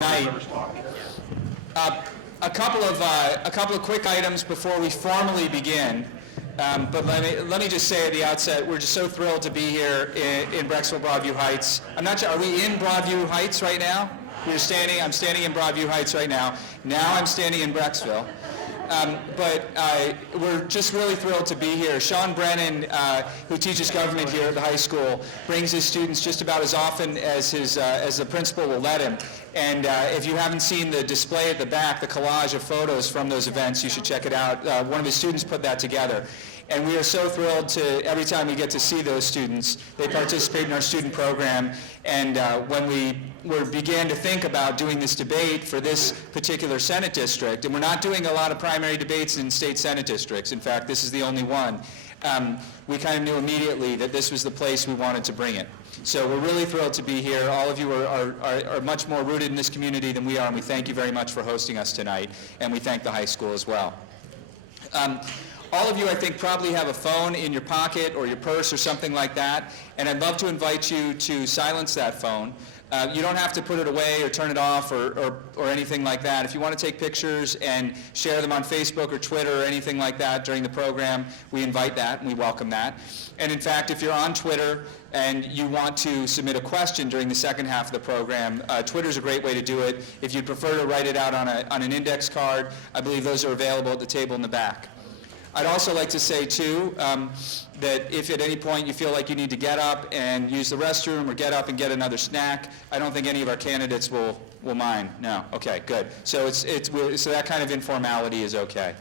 A couple of quick items before we formally begin. But let me just say at the outset, we're just so thrilled to be here in Brecksville-Broadview Heights. I'm not sure, are we in Broadview Heights right now? I'm standing in Broadview Heights right now. Now I'm standing in Brecksville. But we're just really thrilled to be here. Sean Brennan, who teaches government here at the high school, brings his students just about as often as the principal will let him. And if you haven't seen the display at the back, the collage of photos from those events, you should check it out. One of his students put that together. And we are so thrilled to, every time we get to see those students, they participate in our student program. And when we began to think about doing this debate for this particular Senate district, and we're not doing a lot of primary debates in state Senate districts. In fact, this is the only one. We kind of knew immediately that this was the place we wanted to bring it. So we're really thrilled to be here. All of you are much more rooted in this community than we are, and we thank you very much for hosting us tonight. And we thank the high school as well. All of you, I think, probably have a phone in your pocket or your purse or something like that, and I'd love to invite you to silence that phone. You don't have to put it away or turn it off or anything like that. If you want to take pictures and share them on Facebook or Twitter or anything like that during the program, we invite that and we welcome that. And in fact, if you're on Twitter and you want to submit a question during the second half of the program, Twitter's a great way to do it. If you'd prefer to write it out on an index card, I believe those are available at the table in the back. I'd also like to say, too, that if at any point you feel like you need to get up and use the restroom or get up and get another snack, I don't think any of our candidates will mind. No? Okay, good. So so that kind of informality is okay.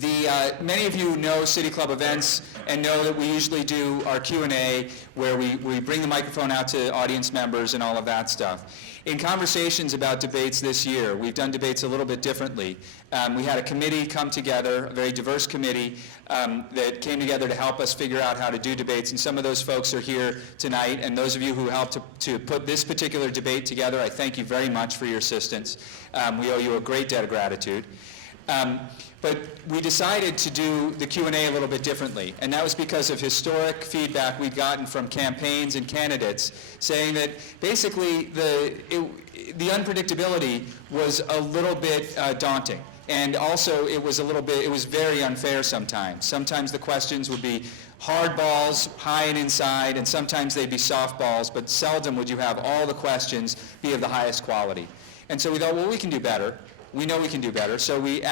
Many of you know City Club events and know that we usually do our Q&A where we bring the microphone out to audience members and all of that stuff. In conversations about debates this year, we've done debates a little bit differently. We had a committee come together, a very diverse committee that came together to help us figure out how to do debates, and some of those folks are here tonight, and those of you who helped to put this particular debate together, I thank you very much for your assistance. We owe you a great debt of gratitude. But we decided to do the Q&A a little bit differently, and that was because of historic feedback we'd gotten from campaigns and candidates saying that basically the unpredictability was a little bit daunting. And also it was very unfair sometimes. Sometimes the questions would be hard balls, high and inside, and sometimes they'd be soft balls, but seldom would you have all the questions be of the highest quality. And so we thought, well, we can do better. We know we can do better. So we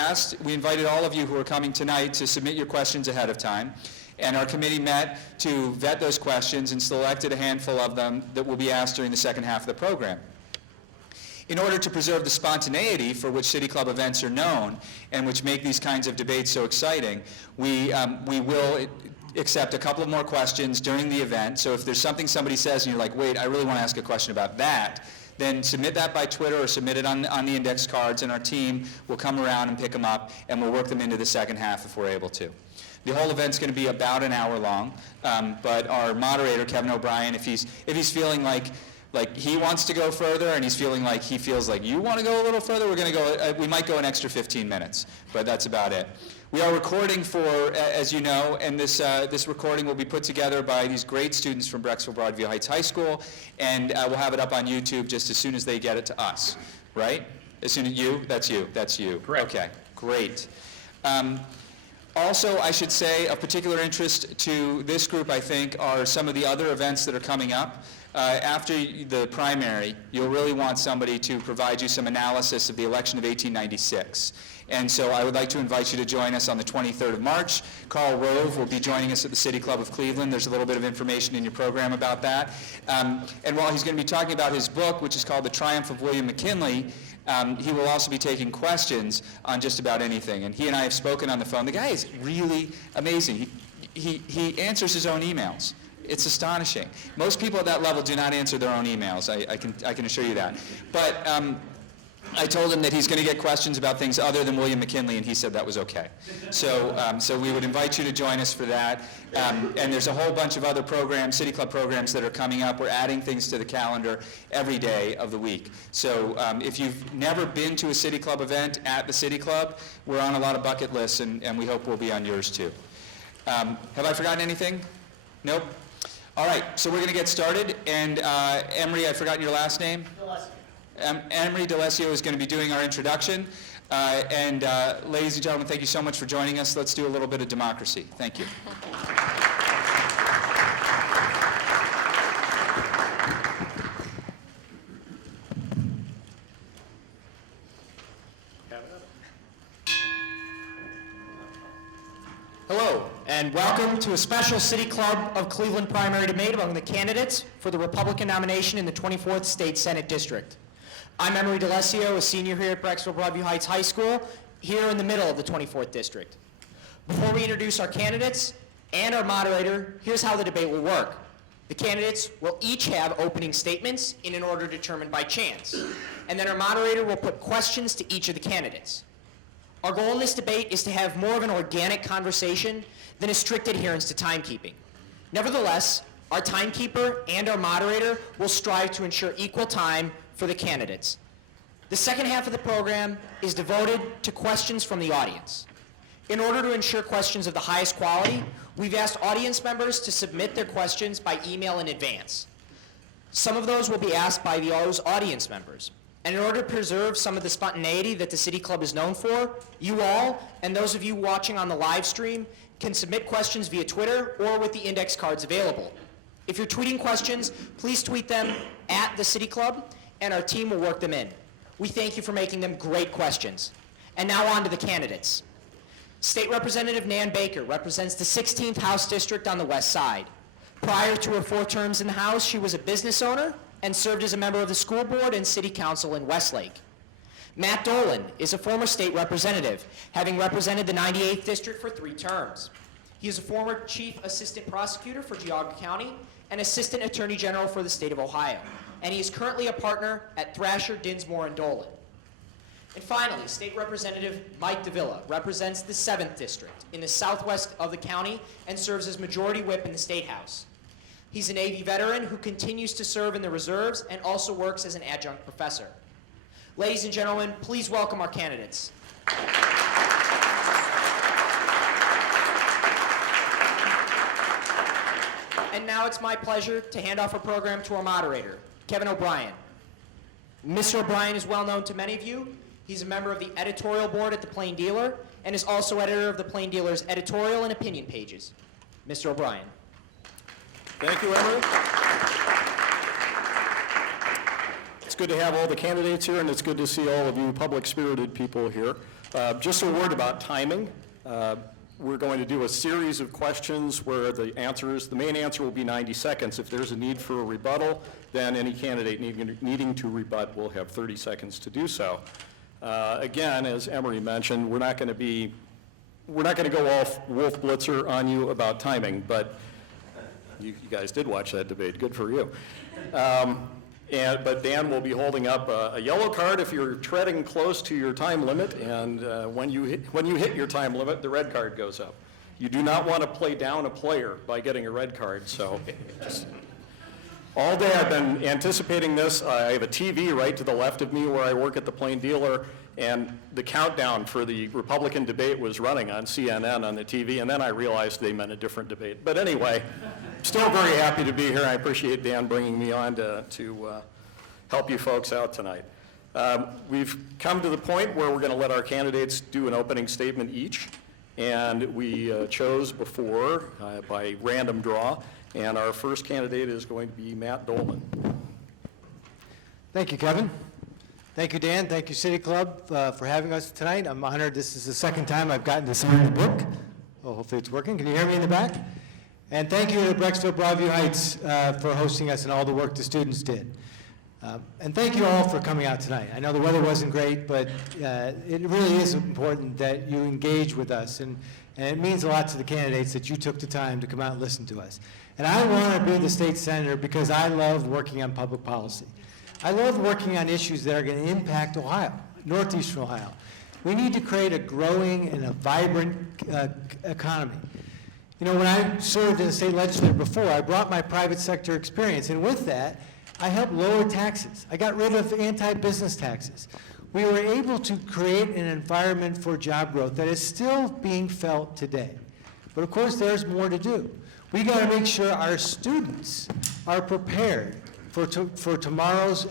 invited all of you who are coming tonight to submit your questions ahead of time. And our committee met to vet those questions and selected a handful of them that will be asked during the second half of the program. In order to preserve the spontaneity for which City Club events are known and which make these kinds of debates so exciting, we will accept a couple of more questions during the event. So if there's something somebody says and you're like, wait, I really want to ask a question about that, then submit that by Twitter or submit it on the index cards, and our team will come around and pick them up, and we'll work them into the second half if we're able to. The whole event's going to be about an hour long, but our moderator, Kevin O'Brien, if he's feeling like he wants to go further and he feels like you want to go a little further, we might go an extra 15 minutes, but that's about it. We are recording as you know, and this recording will be put together by these great students from Brecksville-Broadview Heights High School, and we'll have it up on YouTube just as soon as they get it to us, right? As soon as that's you. Correct. Okay, great. Also, I should say, of particular interest to this group, I think, are some of the other events that are coming up. After the primary, you'll really want somebody to provide you some analysis of the election of 1896. And so I would like to invite you to join us on the 23rd of March. Carl Rove will be joining us at the City Club of Cleveland. There's a little bit of information in your program about that. And while he's going to be talking about his book, which is called The Triumph of William McKinley, he will also be taking questions on just about anything. And he and I have spoken on the phone. The guy is really amazing. He answers his own emails. It's astonishing. Most people at that level do not answer their own emails. I can assure you that. But I told him that he's going to get questions about things other than William McKinley, and he said that was okay. So we would invite you to join us for that. And there's a whole bunch of other programs, City Club programs, that are coming up. We're adding things to the calendar every day of the week. So if you've never been to a City Club event at the City Club, we're on a lot of bucket lists, and we hope we'll be on yours too. Have I forgotten anything? Nope? All right, so we're going to get started. And Emery, I've forgotten your last name? Anne-Marie DeLessio is going to be doing our introduction. Ladies and gentlemen, thank you so much for joining us. Let's do a little bit of democracy. Thank you. Hello, and welcome to a special City Club of Cleveland primary debate among the candidates for the Republican nomination in the 24th State Senate District. I'm Anne-Marie DeLessio, a senior here at Brecksville-Broadview Heights High School, here in the middle of the 24th District. Before we introduce our candidates and our moderator, here's how the debate will work. The candidates will each have opening statements in an order determined by chance, and then our moderator will put questions to each of the candidates. Our goal in this debate is to have more of an organic conversation than a strict adherence to timekeeping. Nevertheless, our timekeeper and our moderator will strive to ensure equal time for the candidates. The second half of the program is devoted to questions from the audience. In order to ensure questions of the highest quality, we've asked audience members to submit their questions by email in advance. Some of those will be asked by those audience members. And in order to preserve some of the spontaneity that the City Club is known for, you all, and those of you watching on the live stream, can submit questions via Twitter or with the index cards available. If you're tweeting questions, please tweet them at the City Club, and our team will work them in. We thank you for making them great questions. And now on to the candidates. State Representative Nan Baker represents the 16th House District on the West Side. Prior to her 4 terms in the House, she was a business owner and served as a member of the school board and city council in Westlake. Matt Dolan is a former state representative, having represented the 98th District for 3 terms. He is a former chief assistant prosecutor for Geauga County and assistant attorney general for the state of Ohio. And he is currently a partner at Thrasher, Dinsmore, and Dolan. And finally, State Representative Mike Dovilla represents the 7th District in the southwest of the county and serves as majority whip in the State House. He's a Navy veteran who continues to serve in the reserves and also works as an adjunct professor. Ladies and gentlemen, please welcome our candidates. And now it's my pleasure to hand off our program to our moderator, Kevin O'Brien. Mr. O'Brien is well known to many of you. He's a member of the editorial board at the Plain Dealer and is also editor of the Plain Dealer's editorial and opinion pages. Mr. O'Brien. Thank you, Emily. It's good to have all the candidates here, and it's good to see all of you public-spirited people here. Just a word about timing. We're going to do a series of questions where the main answer will be 90 seconds. If there's a need for a rebuttal, then any candidate needing to rebut will have 30 seconds to do so. Again, as Emery mentioned, we're not going to go all Wolf Blitzer on you about timing, but you guys did watch that debate. Good for you. But Dan will be holding up a yellow card if you're treading close to your time limit, and when you hit your time limit, the red card goes up. You do not want to play down a player by getting a red card, so all day I've been anticipating this. I have a TV right to the left of me where I work at the Plain Dealer, and the countdown for the Republican debate was running on CNN on the TV, and then I realized they meant a different debate. But anyway, still very happy to be here. I appreciate Dan bringing me on to help you folks out tonight. We've come to the point where we're going to let our candidates do an opening statement each, and we chose before by random draw, and our first candidate is going to be Matt Dolan. Thank you, Kevin. Thank you, Dan. Thank you, City Club, for having us tonight. I'm honored. This is the second time I've gotten to sign the book. Oh, hopefully it's working. Can you hear me in the back? And thank you to Brecksville-Broadview Heights for hosting us and all the work the students did. And thank you all for coming out tonight. I know the weather wasn't great, but it really is important that you engage with us. And it means a lot to the candidates that you took the time to come out and listen to us. And I want to be the state senator because I love working on public policy. I love working on issues that are going to impact Ohio, northeastern Ohio. We need to create a growing and a vibrant economy. You know, when I served in the state legislature before, I brought my private sector experience, and with that, I helped lower taxes. I got rid of anti-business taxes. We were able to create an environment for job growth that is still being felt today. But of course, there's more to do. We got to make sure our students are prepared for tomorrow's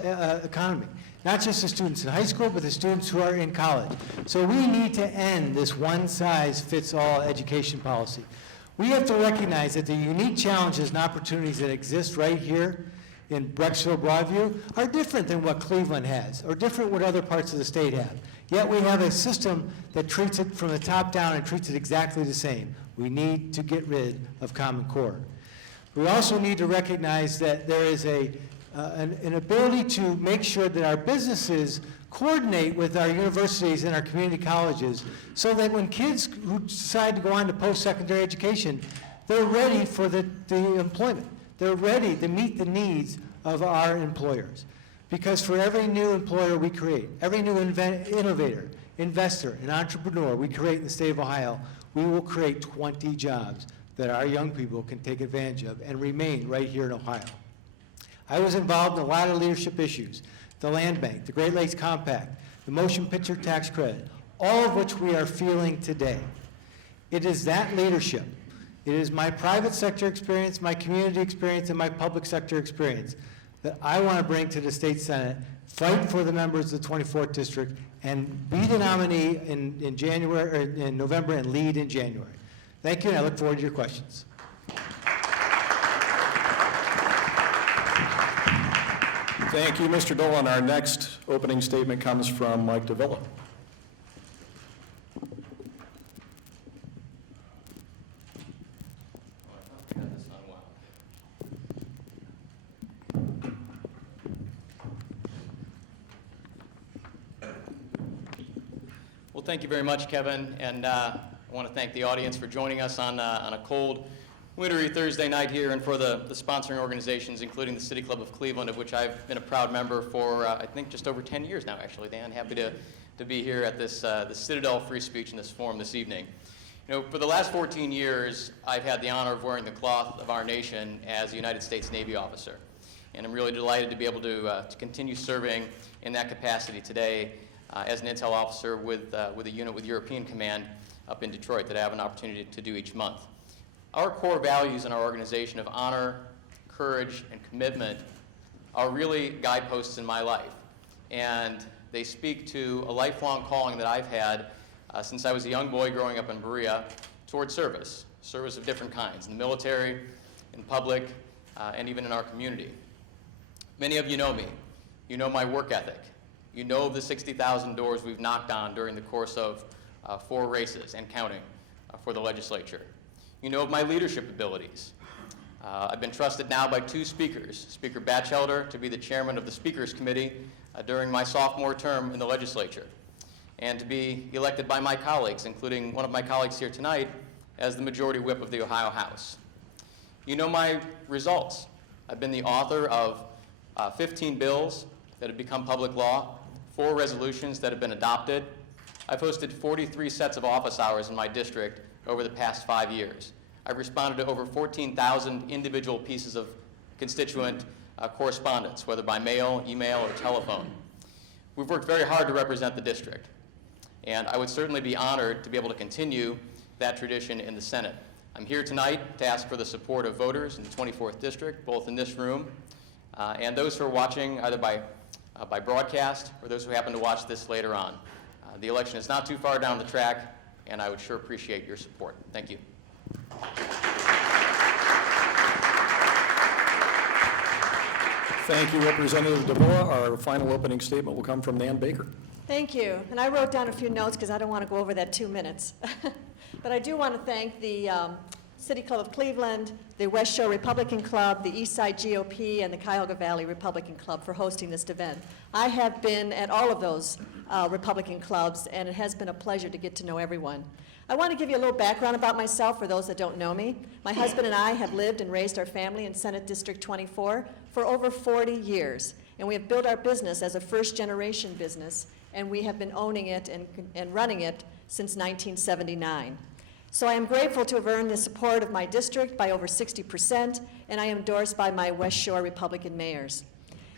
economy. Not just the students in high school, but the students who are in college. So we need to end this one-size-fits-all education policy. We have to recognize that the unique challenges and opportunities that exist right here in Brecksville-Broadview are different than what Cleveland has, or different what other parts of the state have. Yet we have a system that treats it from the top down and treats it exactly the same. We need to get rid of Common Core. We also need to recognize that there is an ability to make sure that our businesses coordinate with our universities and our community colleges so that when kids who decide to go on to post-secondary education, they're ready for the employment. They're ready to meet the needs of our employers. Because for every new employer we create, every new innovator, investor, and entrepreneur we create in the state of Ohio, we will create 20 jobs that our young people can take advantage of and remain right here in Ohio. I was involved in a lot of leadership issues, the Land Bank, the Great Lakes Compact, the Motion Picture Tax Credit, all of which we are feeling today. It is that leadership. It is my private sector experience, my community experience, and my public sector experience that I want to bring to the state Senate, fight for the members of the 24th District, and be the nominee in January, or in November, and lead in January. Thank you, and I look forward to your questions. Thank you, Mr. Dolan. Our next opening statement comes from Mike Dovilla. Well, thank you very much, Kevin, and I want to thank the audience for joining us on a cold, wintry Thursday night here, and for the sponsoring organizations, including the City Club of Cleveland, of which I've been a proud member for, I think, just over 10 years now, actually, Dan. Happy to be here at this the Citadel Free Speech in this forum this evening. You know, for the last 14 years, I've had the honor of wearing the cloth of our nation as a United States Navy officer, and I'm really delighted to be able to continue serving in that capacity today as an intel officer with a unit with European Command up in Detroit that I have an opportunity to do each month. Our core values in our organization of honor, courage, and commitment are really guideposts in my life, and they speak to a lifelong calling that I've had since I was a young boy growing up in Berea towards service of different kinds, in the military, in public, and even in our community. Many of you know me. You know my work ethic. You know the 60,000 doors we've knocked on during the course of 4 races and counting for the legislature. You know of my leadership abilities. I've been trusted now by 2 speakers, Speaker Batchelder to be the chairman of the Speakers Committee during my sophomore term in the legislature, and to be elected by my colleagues, including one of my colleagues here tonight, as the Majority Whip of the Ohio House. You know my results. I've been the author of 15 bills that have become public law, 4 resolutions that have been adopted. I've hosted 43 sets of office hours in my district over the past 5 years. I've responded to over 14,000 individual pieces of constituent correspondence, whether by mail, email, or telephone. We've worked very hard to represent the district, and I would certainly be honored to be able to continue that tradition in the Senate. I'm here tonight to ask for the support of voters in the 24th District, both in this room and those who are watching either by broadcast or those who happen to watch this later on. The election is not too far down the track, and I would sure appreciate your support. Thank you. Thank you, Representative Dovilla. Our final opening statement will come from Nan Baker. Thank you. And I wrote down a few notes because I don't want to go over that 2 minutes. But I do want to thank the City Club of Cleveland, the West Shore Republican Club, the East Side GOP, and the Cuyahoga Valley Republican Club for hosting this event. I have been at all of those Republican clubs, and it has been a pleasure to get to know everyone. I want to give you a little background about myself for those that don't know me. My husband and I have lived and raised our family in Senate District 24 for over 40 years, and we have built our business as a first-generation business, and we have been owning it and running it since 1979. So I am grateful to have earned the support of my district by over 60%, and I am endorsed by my West Shore Republican mayors.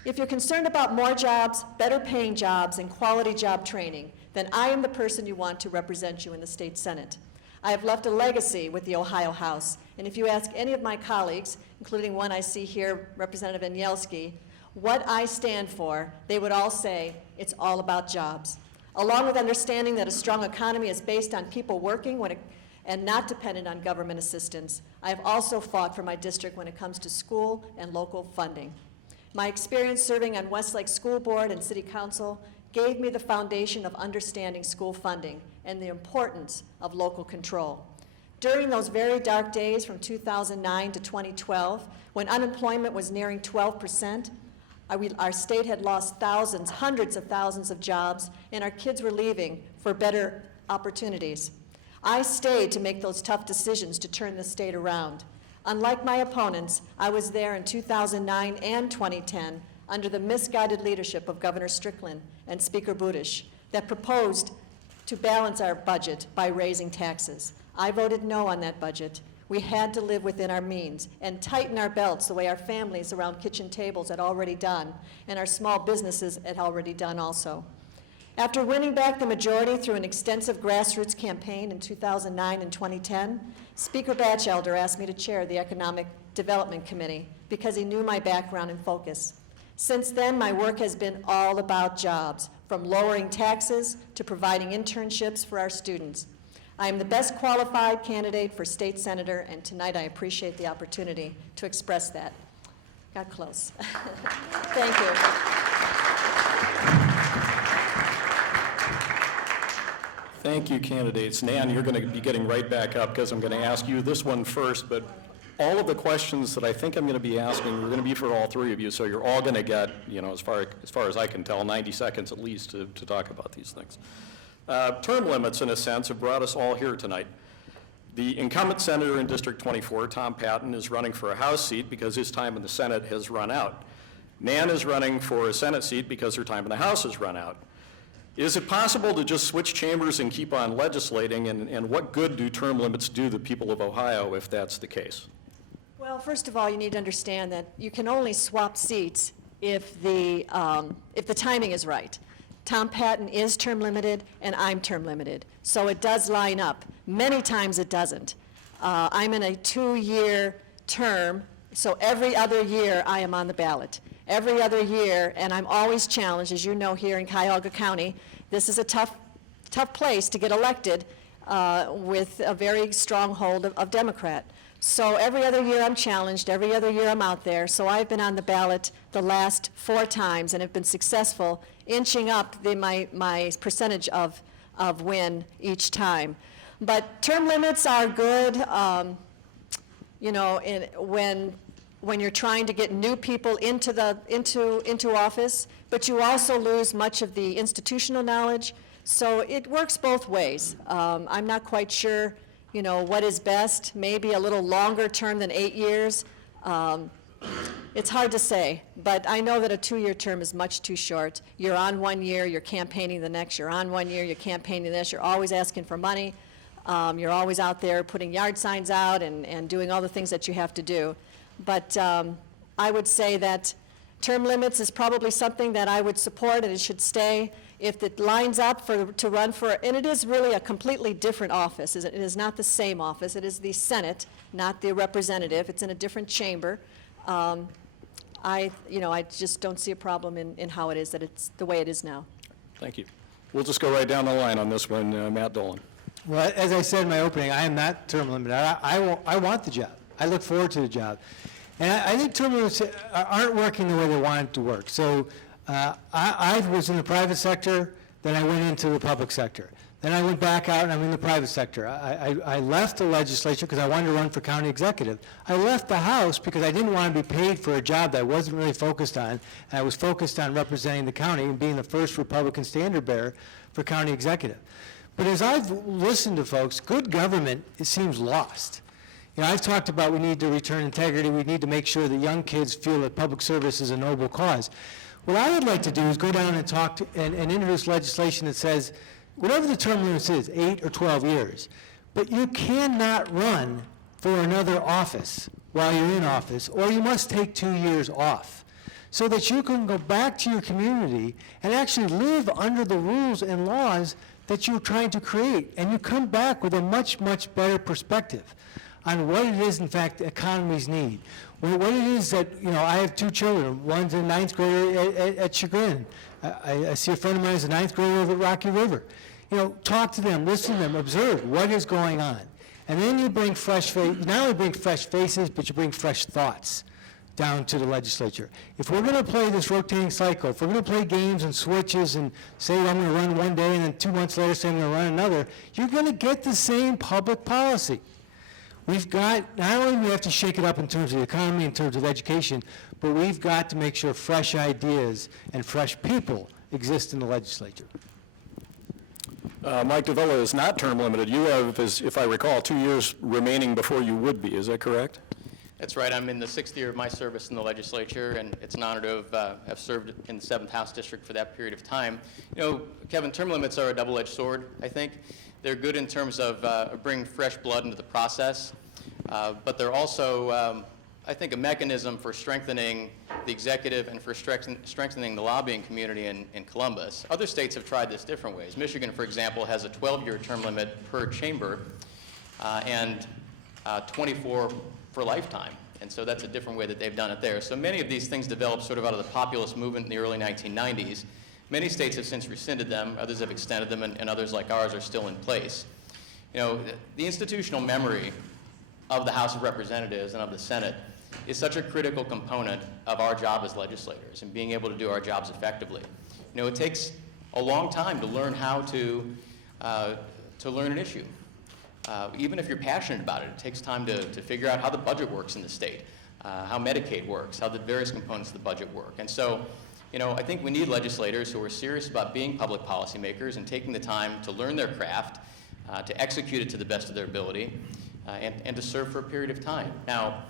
If you're concerned about more jobs, better paying jobs, and quality job training, then I am the person you want to represent you in the state Senate. I have left a legacy with the Ohio House, and if you ask any of my colleagues, including one I see here, Representative Anielski, what I stand for, they would all say it's all about jobs. Along with understanding that a strong economy is based on people working and not dependent on government assistance, I have also fought for my district when it comes to school and local funding. My experience serving on Westlake School Board and City Council gave me the foundation of understanding school funding and the importance of local control. During those very dark days from 2009 to 2012, when unemployment was nearing 12%, our state had lost thousands, hundreds of thousands of jobs, and our kids were leaving for better opportunities. I stayed to make those tough decisions to turn the state around. Unlike my opponents, I was there in 2009 and 2010 under the misguided leadership of Governor Strickland and Speaker Budish that proposed to balance our budget by raising taxes. I voted no on that budget. We had to live within our means and tighten our belts the way our families around kitchen tables had already done and our small businesses had already done also. After winning back the majority through an extensive grassroots campaign in 2009 and 2010, Speaker Batchelder asked me to chair the Economic Development Committee because he knew my background and focus. Since then, my work has been all about jobs, from lowering taxes to providing internships for our students. I am the best qualified candidate for state senator, and tonight I appreciate the opportunity to express that. Got close. Thank you. Thank you, candidates. Nan, you're going to be getting right back up because I'm going to ask you this one first, but all of the questions that I think I'm going to be asking are going to be for all three of you, so you're all going to get, as far as I can tell, 90 seconds at least to talk about these things. Term limits, in a sense, have brought us all here tonight. The incumbent senator in District 24, Tom Patton, is running for a House seat because his time in the Senate has run out. Nan is running for a Senate seat because her time in the House has run out. Is it possible to just switch chambers and keep on legislating, and what good do term limits do the people of Ohio if that's the case? Well, first of all, you need to understand that you can only swap seats if the timing is right. Tom Patton is term limited, and I'm term limited. So it does line up. Many times it doesn't. I'm in a 2-year term, so every other year I am on the ballot. Every other year, and I'm always challenged, as you know, here in Cuyahoga County. This is a tough place to get elected with a very strong hold of Democrat. So every other year I'm challenged, every other year I'm out there. So I've been on the ballot the last 4 times and have been successful inching up my percentage of win each time. But term limits are good, when you're trying to get new people into office, but you also lose much of the institutional knowledge. So it works both ways. I'm not quite sure, what is best. Maybe a little longer term than 8 years. It's hard to say, but I know that a 2-year term is much too short. You're on 1 year, you're campaigning the next. You're on 1 year, you're campaigning this. You're always asking for money. You're always out there putting yard signs out and doing all the things that you have to do. But I would say that term limits is probably something that I would support, and it should stay. If it lines up to run for, and it is really a completely different office. It is not the same office. It is the Senate, not the representative. It's in a different chamber. I just don't see a problem in how it is, that it's the way it is now. Thank you. We'll just go right down the line on this one, Matt Dolan. Well, as I said in my opening, I am not term limited. I want the job. I look forward to the job. And I think term limits aren't working the way they want it to work. So I was in the private sector, then I went into the public sector. Then I went back out and I'm in the private sector. I left the legislature because I wanted to run for county executive. I left the House because I didn't want to be paid for a job that I wasn't really focused on. And I was focused on representing the county and being the first Republican standard bearer for county executive. But as I've listened to folks, good government, it seems lost. I've talked about we need to return integrity. We need to make sure that young kids feel that public service is a noble cause. What I would like to do is go down and talk and introduce legislation that says, whatever the term limit is, 8 or 12 years, but you cannot run for another office while you're in office, or you must take 2 years off so that you can go back to your community and actually live under the rules and laws that you're trying to create, and you come back with a much, much better perspective on what it is, in fact, the economies need. what it is that, I have two children. One's in ninth grade at Chagrin. I see a friend of mine who's a ninth grader over at Rocky River. Talk to them, listen to them, observe what is going on. And then you bring not only bring fresh faces, but you bring fresh thoughts down to the legislature. If we're going to play this rotating cycle, if we're going to play games and switches and say I'm going to run one day and then 2 months later say I'm going to run another, you're going to get the same public policy. We've got, not only do we have to shake it up in terms of the economy, in terms of education, but we've got to make sure fresh ideas and fresh people exist in the legislature. Mike Dovilla is not term limited. You have, if I recall, 2 years remaining before you would be. Is that correct? That's right. I'm in the 6th year of my service in the legislature, and it's an honor to have served in the 7th House District for that period of time. Kevin, term limits are a double-edged sword, I think. They're good in terms of bringing fresh blood into the process, but they're also, I think, a mechanism for strengthening the executive and for strengthening the lobbying community in Columbus. Other states have tried this different ways. Michigan, for example, has a 12-year term limit per chamber and 24 for lifetime. And so that's a different way that they've done it there. So many of these things developed sort of out of the populist movement in the early 1990s. Many states have since rescinded them, others have extended them, and others like ours are still in place. The institutional memory of the House of Representatives and of the Senate is such a critical component of our job as legislators and being able to do our jobs effectively. It takes a long time to learn how to learn an issue. Even if you're passionate about it, it takes time to figure out how the budget works in the state, how Medicaid works, how the various components of the budget work. And so, I think we need legislators who are serious about being public policymakers and taking the time to learn their craft, to execute it to the best of their ability, and to serve for a period of time. Now,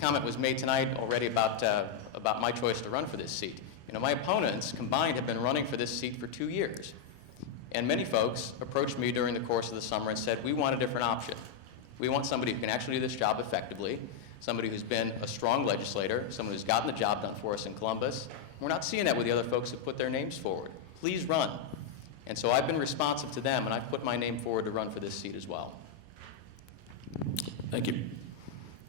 comment was made tonight already about my choice to run for this seat. My opponents combined have been running for this seat for 2 years. And many folks approached me during the course of the summer and said, we want a different option. We want somebody who can actually do this job effectively, somebody who's been a strong legislator, someone who's gotten the job done for us in Columbus. We're not seeing that with the other folks who put their names forward. Please run. And so I've been responsive to them, and I've put my name forward to run for this seat as well. Thank you.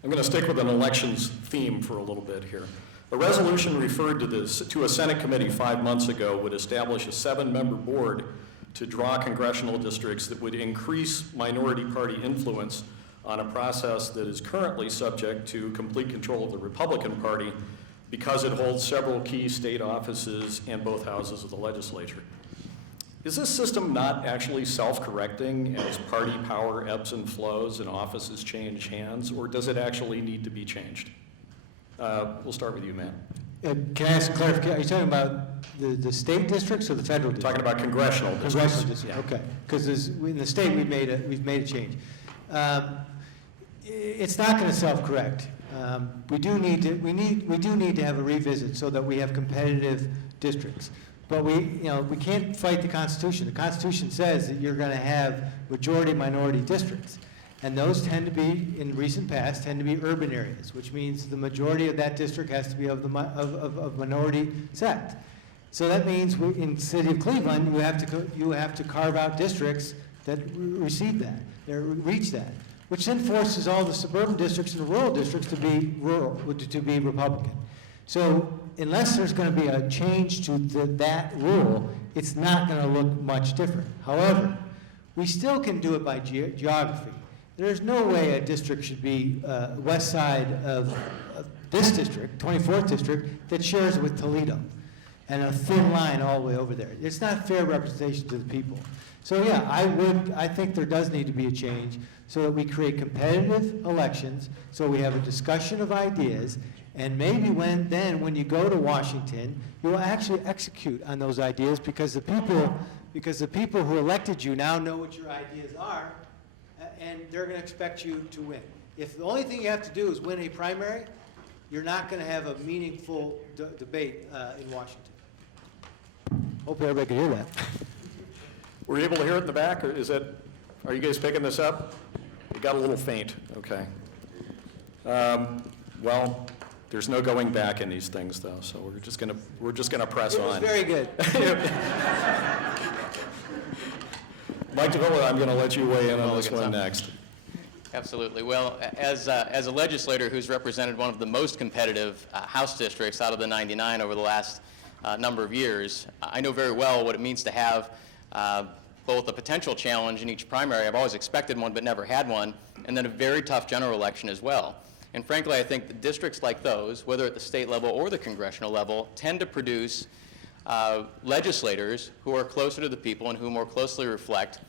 I'm going to stick with an elections theme for a little bit here. A resolution referred to a Senate committee 5 months ago would establish a 7-member board to draw congressional districts that would increase minority party influence on a process that is currently subject to complete control of the Republican Party because it holds several key state offices and both houses of the legislature. Is this system not actually self-correcting as party power ebbs and flows and offices change hands, or does it actually need to be changed? We'll start with you, Matt. Can I ask clarification? Are you talking about the state districts or the federal districts? Talking about congressional districts. Congressional districts, okay. Because in the state, we've made a change. It's not going to self-correct. We do need to have a revisit so that we have competitive districts. But we can't fight the Constitution. The Constitution says that you're going to have majority-minority districts. And those tend to be, in recent past, tend to be urban areas, which means the majority of that district has to be of minority sect. So that means in the city of Cleveland, you have to carve out districts that reach that, which then forces all the suburban districts and the rural districts to be Republican. So unless there's going to be a change to that rule, it's not going to look much different. However, we still can do it by geography. There's no way a district should be west side of this district, 24th district, that shares it with Toledo, and a thin line all the way over there. It's not fair representation to the people. So yeah, I think there does need to be a change so that we create competitive elections, so we have a discussion of ideas, and maybe when you go to Washington, you will actually execute on those ideas because the people who elected you now know what your ideas are, and they're going to expect you to win. If the only thing you have to do is win a primary, you're not going to have a meaningful debate in Washington. Hope everybody can hear that. Were you able to hear it in the back, or are you guys picking this up? It got a little faint, okay. Well, there's no going back in these things, though, so we're just gonna press on. It was very good. Mike Dovilla, I'm going to let you weigh in on this one next. Absolutely. Well, as a legislator who's represented one of the most competitive House districts out of the 99 over the last number of years, I know very well what it means to have both a potential challenge in each primary. I've always expected one but never had one, and then a very tough general election as well. And frankly, I think that districts like those, whether at the state level or the congressional level, tend to produce legislators who are closer to the people and who more closely reflect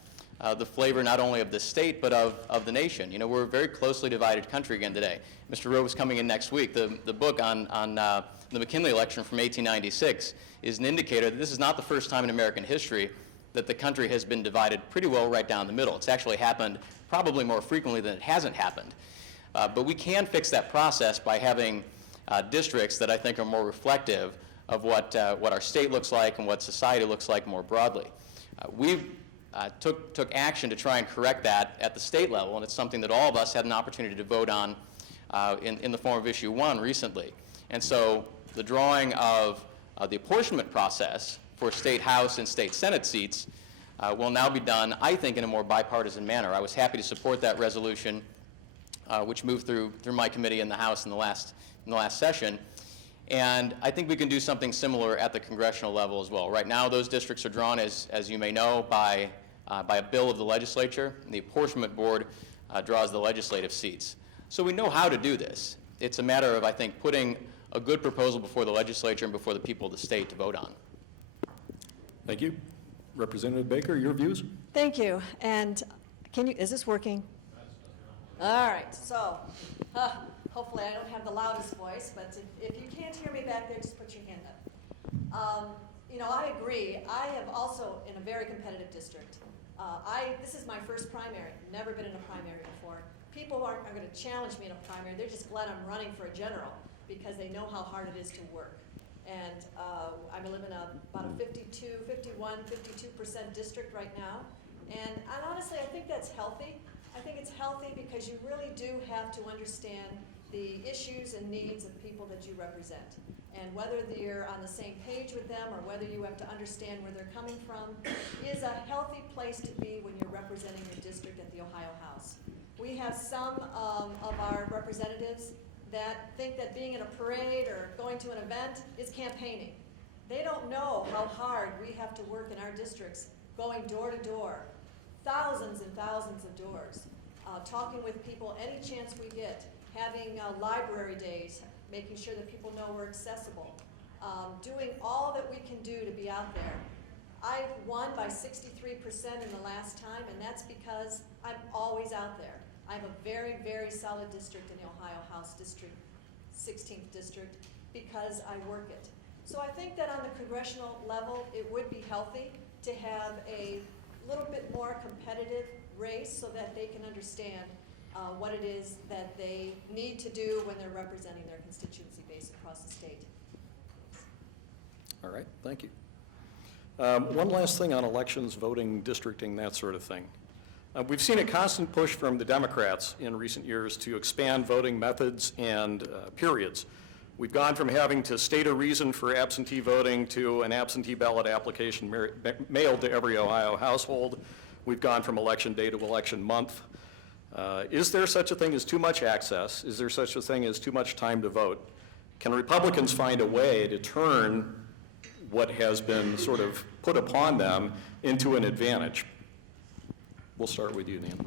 the flavor not only of the state but of the nation. You know, we're a very closely divided country again today. Mr. Rowe is coming in next week. The book on the McKinley election from 1896 is an indicator that this is not the first time in American history that the country has been divided pretty well right down the middle. It's actually happened probably more frequently than it hasn't happened. But we can fix that process by having districts that I think are more reflective of what our state looks like and what society looks like more broadly. We took action to try and correct that at the state level, and it's something that all of us had an opportunity to vote on in the form of Issue 1 recently. And so the drawing of the apportionment process for state House and state Senate seats will now be done, I think, in a more bipartisan manner. I was happy to support that resolution, which moved through my committee in the House in the last session. And I think we can do something similar at the congressional level as well. Right now, those districts are drawn, as you may know, by a bill of the legislature. And the apportionment board draws the legislative seats. So we know how to do this. It's a matter of, I think, putting a good proposal before the legislature and before the people of the state to vote on. Thank you. Representative Baker, your views? Thank you. And is this working? All right, so hopefully I don't have the loudest voice, but if you can't hear me back there, just put your hand up. You know, I agree. I have also in a very competitive district. This is my first primary, never been in a primary before. People aren't going to challenge me in a primary. They're just glad I'm running for a general because they know how hard it is to work. And I live in about a 52, 51, 52% district right now. And honestly, I think that's healthy. I think it's healthy because you really do have to understand the issues and needs of people that you represent. And whether you're on the same page with them or whether you have to understand where they're coming from is a healthy place to be when you're representing your district at the Ohio House. We have some of our representatives that think that being in a parade or going to an event is campaigning. They don't know how hard we have to work in our districts, going door to door, thousands and thousands of doors, talking with people any chance we get, having library days, making sure that people know we're accessible, doing all that we can do to be out there. I've won by 63% in the last time, and that's because I'm always out there. I have a very, very solid district in the Ohio House District, 16th District, because I work it. So I think that on the congressional level, it would be healthy to have a little bit more competitive race so that they can understand what it is that they need to do when they're representing their constituency base across the state. All right, thank you. One last thing on elections, voting, districting, that sort of thing. We've seen a constant push from the Democrats in recent years to expand voting methods and periods. We've gone from having to state a reason for absentee voting to an absentee ballot application mailed to every Ohio household. We've gone from election day to election month. Is there such a thing as too much access? Is there such a thing as too much time to vote? Can Republicans find a way to turn what has been sort of put upon them into an advantage? We'll start with you, Nan.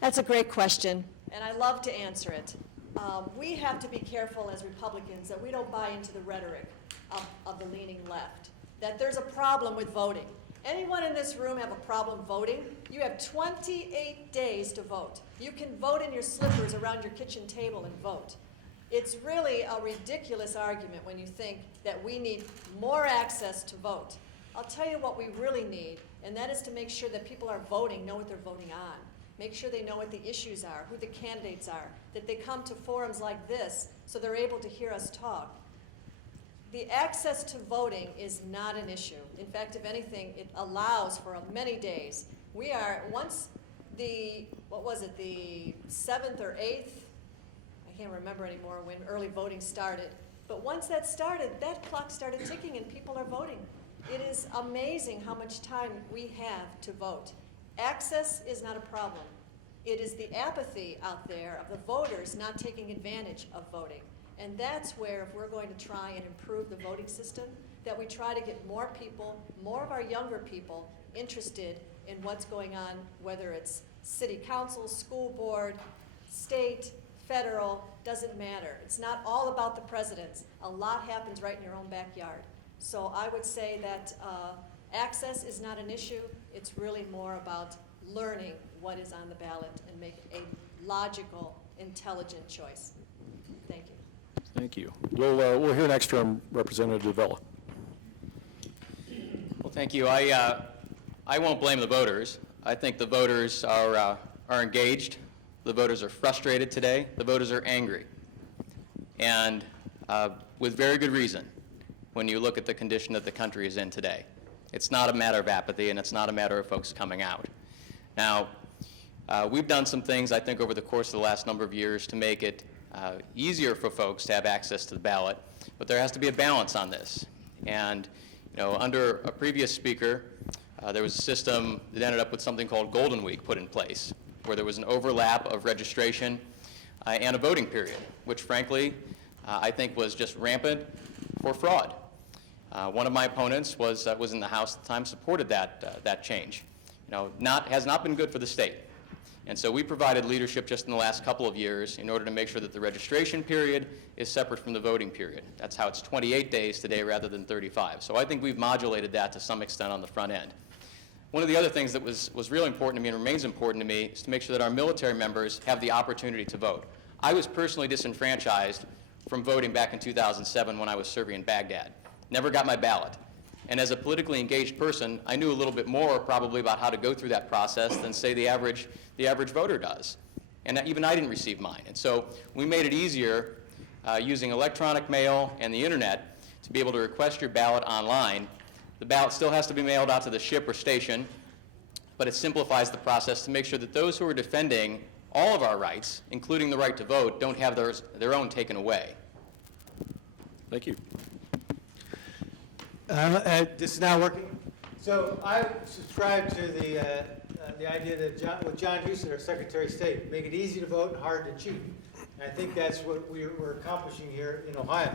That's a great question, and I love to answer it. We have to be careful as Republicans that we don't buy into the rhetoric of the leaning left, that there's a problem with voting. Anyone in this room have a problem voting? You have 28 days to vote. You can vote in your slippers around your kitchen table and vote. It's really a ridiculous argument when you think that we need more access to vote. I'll tell you what we really need, and that is to make sure that people are voting, know what they're voting on. Make sure they know what the issues are, who the candidates are, that they come to forums like this so they're able to hear us talk. The access to voting is not an issue. In fact, if anything, it allows for many days. We are, once the 7th or 8th, I can't remember anymore when early voting started, but once that started, that clock started ticking and people are voting. It is amazing how much time we have to vote. Access is not a problem. It is the apathy out there of the voters not taking advantage of voting. And that's where, if we're going to try and improve the voting system, that we try to get more people, more of our younger people, interested in what's going on, whether it's city council, school board, state, federal, doesn't matter. It's not all about the presidents. A lot happens right in your own backyard. So I would say that access is not an issue. It's really more about learning what is on the ballot and make a logical, intelligent choice. Thank you. Thank you. We'll hear next from Representative Dovilla. Well, thank you. I won't blame the voters. I think the voters are engaged. The voters are frustrated today. The voters are angry. And with very good reason when you look at the condition that the country is in today. It's not a matter of apathy, and it's not a matter of folks coming out. Now, we've done some things, I think, over the course of the last number of years to make it easier for folks to have access to the ballot, but there has to be a balance on this. And, you know, under a previous speaker, there was a system that ended up with something called Golden Week put in place, where there was an overlap of registration and a voting period, which frankly, I think was just rampant for fraud. One of my opponents was in the House at the time, supported that change. You know, has not been good for the state. And so we provided leadership just in the last couple of years in order to make sure that the registration period is separate from the voting period. That's how it's 28 days today rather than 35. So I think we've modulated that to some extent on the front end. One of the other things that was really important to me and remains important to me is to make sure that our military members have the opportunity to vote. I was personally disenfranchised from voting back in 2007 when I was serving in Baghdad. Never got my ballot. And as a politically engaged person, I knew a little bit more probably about how to go through that process than, say, the average voter does. And even I didn't receive mine. And so we made it easier using electronic mail and the internet to be able to request your ballot online. The ballot still has to be mailed out to the ship or station, but it simplifies the process to make sure that those who are defending all of our rights, including the right to vote, don't have their own taken away. Thank you. This is not working. So I subscribe to the idea that what John Huston, our Secretary of State, make it easy to vote and hard to cheat. And I think that's what we're accomplishing here in Ohio.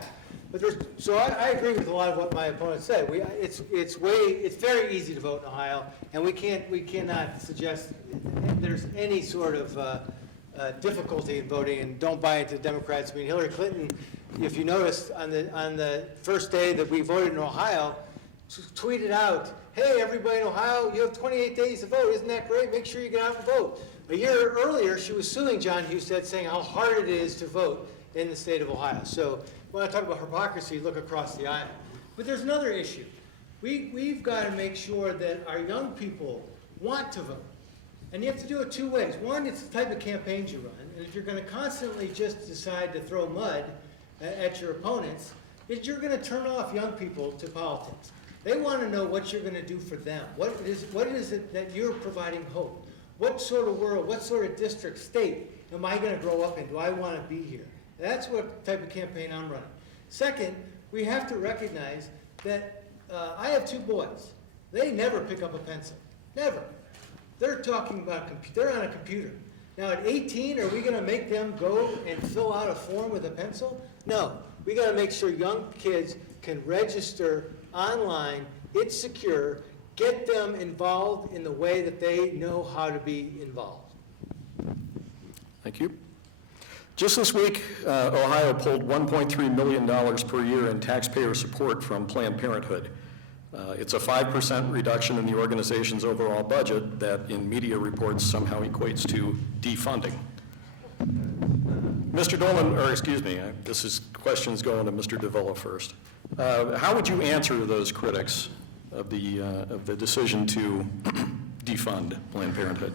But so I agree with a lot of what my opponent said. It's very easy to vote in Ohio, and we cannot suggest there's any sort of difficulty in voting. And don't buy into Democrats. I mean, Hillary Clinton, if you noticed, on the first day that we voted in Ohio, tweeted out, "Hey, everybody in Ohio, you have 28 days to vote. Isn't that great? Make sure you get out and vote." A year earlier, she was suing John Husted, saying how hard it is to vote in the state of Ohio. So when I talk about hypocrisy, look across the aisle. But there's another issue. We've got to make sure that our young people want to vote. And you have to do it two ways. One, it's the type of campaigns you run. And if you're going to constantly just decide to throw mud at your opponents, you're going to turn off young people to politics. They want to know what you're going to do for them. What is it that you're providing hope? What sort of world, what sort of district, state am I going to grow up in? Do I want to be here? That's what type of campaign I'm running. Second, we have to recognize that I have two boys. They never pick up a pencil. Never. They're talking about, they're on a computer. Now at 18, are we going to make them go and fill out a form with a pencil? No. We got to make sure young kids can register online. It's secure. Get them involved in the way that they know how to be involved. Thank you. Just this week, Ohio pulled $1.3 million per year in taxpayer support from Planned Parenthood. It's a 5% reduction in the organization's overall budget that in media reports somehow equates to defunding. Mr. Dolan, or excuse me, this is questions going to Mr. Dovilla first. How would you answer those critics of the decision to defund Planned Parenthood?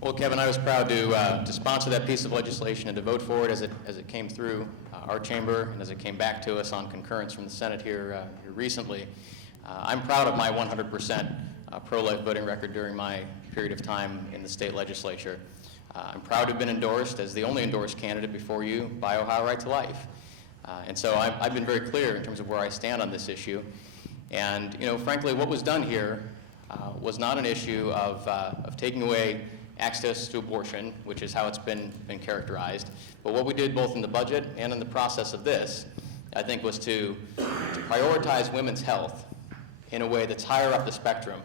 Well, Kevin, I was proud to sponsor that piece of legislation and to vote for it as it came through our chamber and as it came back to us on concurrence from the Senate here recently. I'm proud of my 100% pro-life voting record during my period of time in the state legislature. I'm proud to have been endorsed as the only endorsed candidate before you by Ohio Right to Life. And so I've been very clear in terms of where I stand on this issue. And, you know, frankly, what was done here was not an issue of taking away access to abortion, which is how it's been characterized. But what we did both in the budget and in the process of this, I think, was to prioritize women's health in a way that's higher up the spectrum,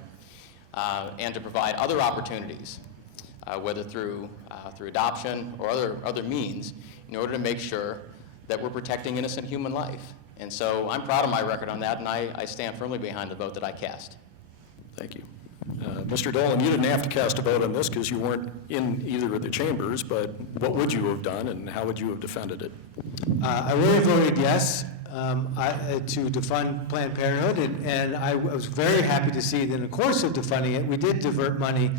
and to provide other opportunities, whether through adoption or other means, in order to make sure that we're protecting innocent human life. And so I'm proud of my record on that, and I stand firmly behind the vote that I cast. Thank you. Mr. Dolan, you didn't have to cast a vote on this because you weren't in either of the chambers, but what would you have done and how would you have defended it? I would have voted yes to defund Planned Parenthood, and I was very happy to see that in the course of defunding it, we did divert money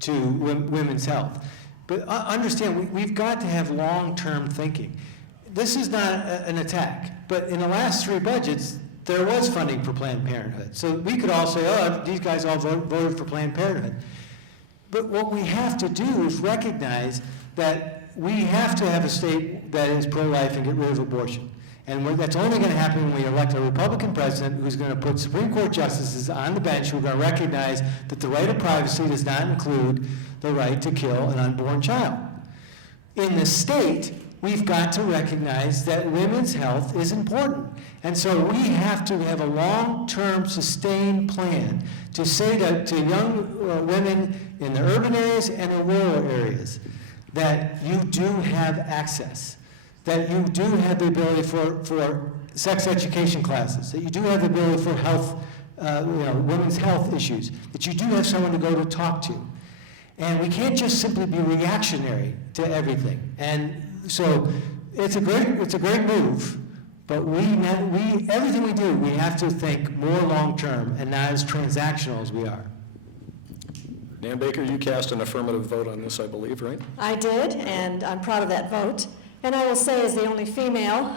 to women's health. But understand, we've got to have long-term thinking. This is not an attack, but in the last 3 budgets, there was funding for Planned Parenthood. So we could all say, oh, these guys all voted for Planned Parenthood. But what we have to do is recognize that we have to have a state that is pro-life and get rid of abortion. And that's only going to happen when we elect a Republican president who's going to put Supreme Court justices on the bench who are going to recognize that the right of privacy does not include the right to kill an unborn child. In the state, we've got to recognize that women's health is important. And so we have to have a long-term sustained plan to say to young women in the urban areas and the rural areas that you do have access, that you do have the ability for sex education classes, that you do have the ability for health, women's health issues, that you do have someone to go to talk to. And we can't just simply be reactionary to everything. And so it's a great move, but everything we do, we have to think more long-term and not as transactional as we are. Nan Baker, you cast an affirmative vote on this, I believe, right? I did, and I'm proud of that vote. And I will say, as the only female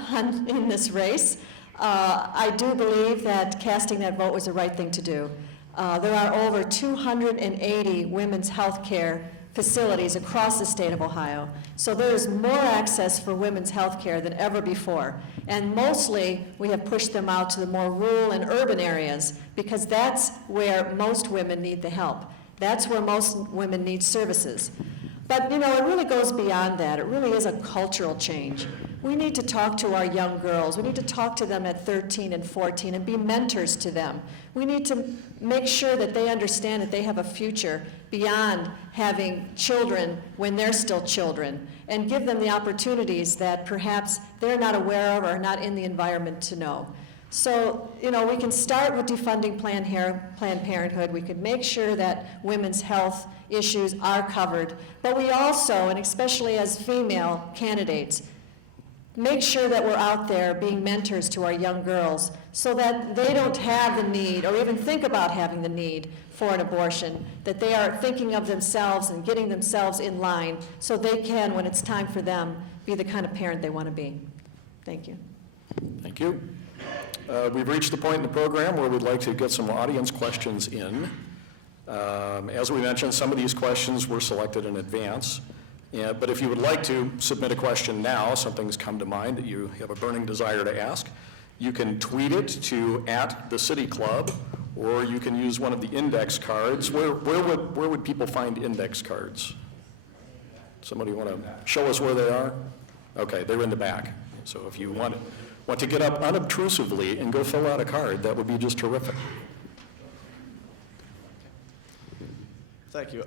in this race, I do believe that casting that vote was the right thing to do. There are over 280 women's health care facilities across the state of Ohio. So there is more access for women's health care than ever before. And mostly, we have pushed them out to the more rural and urban areas because that's where most women need the help. That's where most women need services. But, it really goes beyond that. It really is a cultural change. We need to talk to our young girls. We need to talk to them at 13 and 14 and be mentors to them. We need to make sure that they understand that they have a future beyond having children when they're still children, and give them the opportunities that perhaps they're not aware of or not in the environment to know. So, we can start with defunding Planned Parenthood. We can make sure that women's health issues are covered. But we also, and especially as female candidates, make sure that we're out there being mentors to our young girls so that they don't have the need or even think about having the need for an abortion, that they are thinking of themselves and getting themselves in line so they can, when it's time for them, be the kind of parent they want to be. Thank you. Thank you. We've reached the point in the program where we'd like to get some audience questions in. As we mentioned, some of these questions were selected in advance. But if you would like to submit a question now, something's come to mind that you have a burning desire to ask, you can tweet it to @thecityclub, or you can use one of the index cards. Where would people find index cards? Somebody want to show us where they are? Okay, they're in the back. So if you want to get up unobtrusively and go fill out a card, that would be just terrific. Thank you.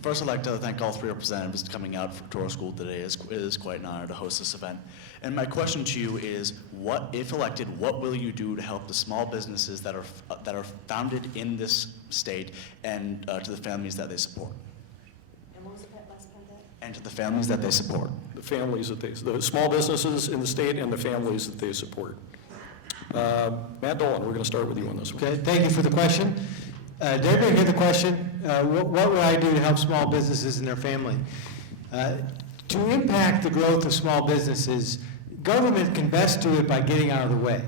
First, I'd like to thank all 3 representatives coming out to our school today. It is quite an honor to host this event. And my question to you is, if elected, what will you do to help the small businesses that are founded in this state and to the families that they support? And what was the last part of that? And to the families that they support. The small businesses in the state and the families that they support. Matt Dolan, we're going to start with you on this one. Okay, thank you for the question. Did everybody hear the question? What would I do to help small businesses and their family? To impact the growth of small businesses, government can best do it by getting out of the way,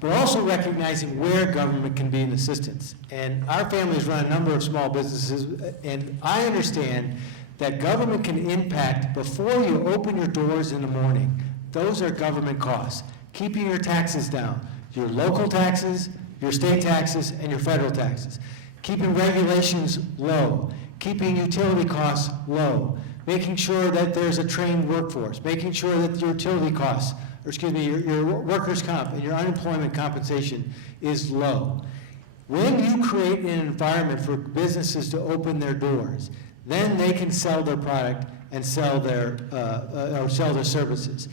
but also recognizing where government can be an assistance. And our families run a number of small businesses, and I understand that government can impact before you open your doors in the morning. Those are government costs. Keeping your taxes down, your local taxes, your state taxes, and your federal taxes. Keeping regulations low, keeping utility costs low, making sure that there's a trained workforce, making sure that your utility costs, or excuse me, your workers' comp and your unemployment compensation is low. When you create an environment for businesses to open their doors, then they can sell their product and sell their services.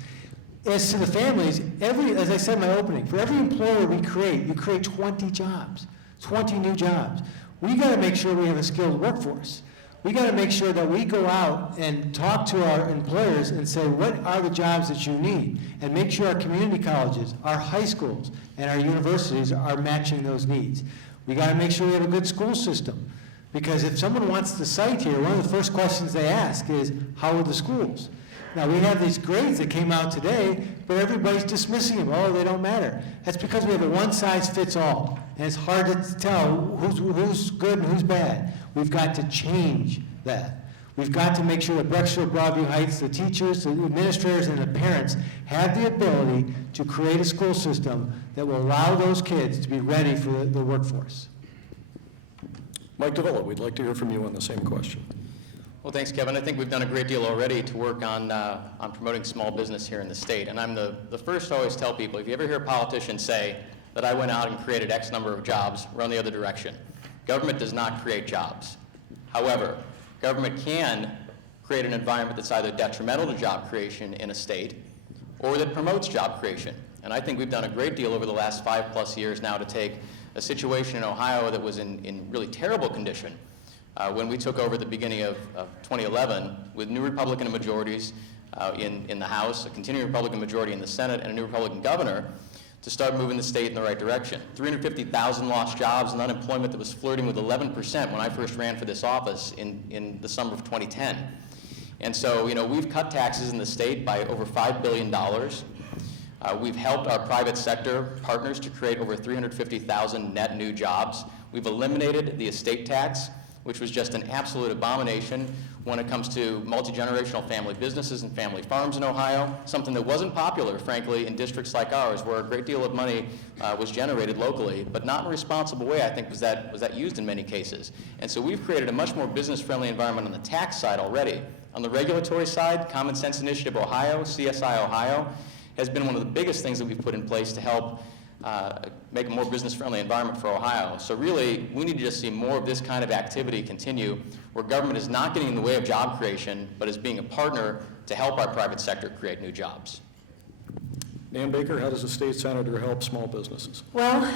As to the families, as I said in my opening, for every employer we create, you create 20 jobs, 20 new jobs. We got to make sure we have a skilled workforce. We got to make sure that we go out and talk to our employers and say, what are the jobs that you need? And make sure our community colleges, our high schools, and our universities are matching those needs. We got to make sure we have a good school system. Because if someone wants to site here, one of the first questions they ask is, how are the schools? Now, we have these grades that came out today, but everybody's dismissing them. Oh, they don't matter. That's because we have a one-size-fits-all, and it's hard to tell who's good and who's bad. We've got to change that. We've got to make sure that Brecksville-Broadview Heights, the teachers, the administrators, and the parents have the ability to create a school system that will allow those kids to be ready for the workforce. Mike Dovilla, we'd like to hear from you on the same question. Well, thanks, Kevin. I think we've done a great deal already to work on promoting small business here in the state. And I'm the first to always tell people, if you ever hear a politician say that I went out and created X number of jobs, run the other direction. Government does not create jobs. However, government can create an environment that's either detrimental to job creation in a state or that promotes job creation. And I think we've done a great deal over the last 5+ years now to take a situation in Ohio that was in really terrible condition when we took over at the beginning of 2011 with new Republican majorities in the House, a continuing Republican majority in the Senate, and a new Republican governor to start moving the state in the right direction. 350,000 lost jobs and unemployment that was flirting with 11% when I first ran for this office in the summer of 2010. And so, we've cut taxes in the state by over $5 billion. We've helped our private sector partners to create over 350,000 net new jobs. We've eliminated the estate tax, which was just an absolute abomination when it comes to multi-generational family businesses and family farms in Ohio, something that wasn't popular, frankly, in districts like ours, where a great deal of money was generated locally, but not in a responsible way, I think, was that used in many cases. And so we've created a much more business-friendly environment on the tax side already. On the regulatory side, Common Sense Initiative Ohio, CSI Ohio, has been one of the biggest things that we've put in place to help make a more business-friendly environment for Ohio. So really, we need to just see more of this kind of activity continue, where government is not getting in the way of job creation, but is being a partner to help our private sector create new jobs. Nan Baker, how does a state senator help small businesses? Well,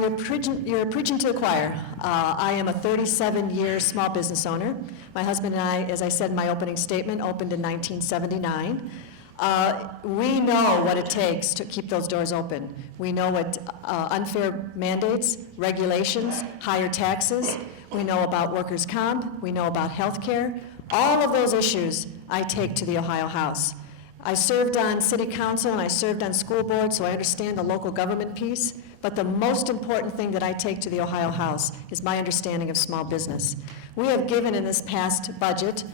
you're preaching to the choir. I am a 37-year small business owner. My husband and I, as I said in my opening statement, opened in 1979. We know what it takes to keep those doors open. We know what unfair mandates, regulations, higher taxes. We know about workers' comp. We know about health care. All of those issues I take to the Ohio House. I served on city council and I served on school board, so I understand the local government piece. But the most important thing that I take to the Ohio House is my understanding of small business. We have given in this past budget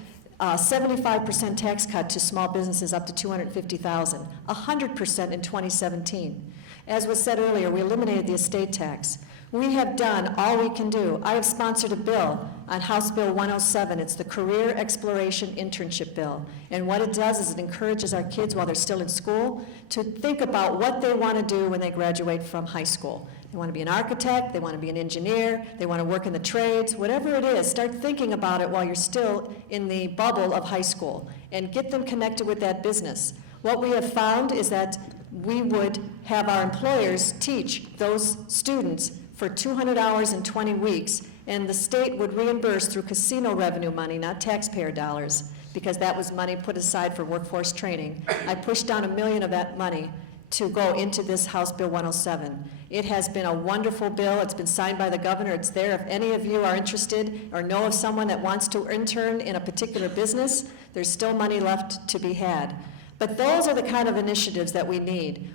75% tax cut to small businesses up to $250,000, 100% in 2017. As was said earlier, we eliminated the estate tax. We have done all we can do. I have sponsored a bill on House Bill 107. It's the Career Exploration Internship Bill. And what it does is it encourages our kids while they're still in school to think about what they want to do when they graduate from high school. They want to be an architect, they want to be an engineer, they want to work in the trades, whatever it is, start thinking about it while you're still in the bubble of high school and get them connected with that business. What we have found is that we would have our employers teach those students for 200 hours in 20 weeks, and the state would reimburse through casino revenue money, not taxpayer dollars, because that was money put aside for workforce training. I pushed down $1 million of that money to go into this House Bill 107. It has been a wonderful bill. It's been signed by the governor. It's there. If any of you are interested or know of someone that wants to intern in a particular business, there's still money left to be had. But those are the kind of initiatives that we need.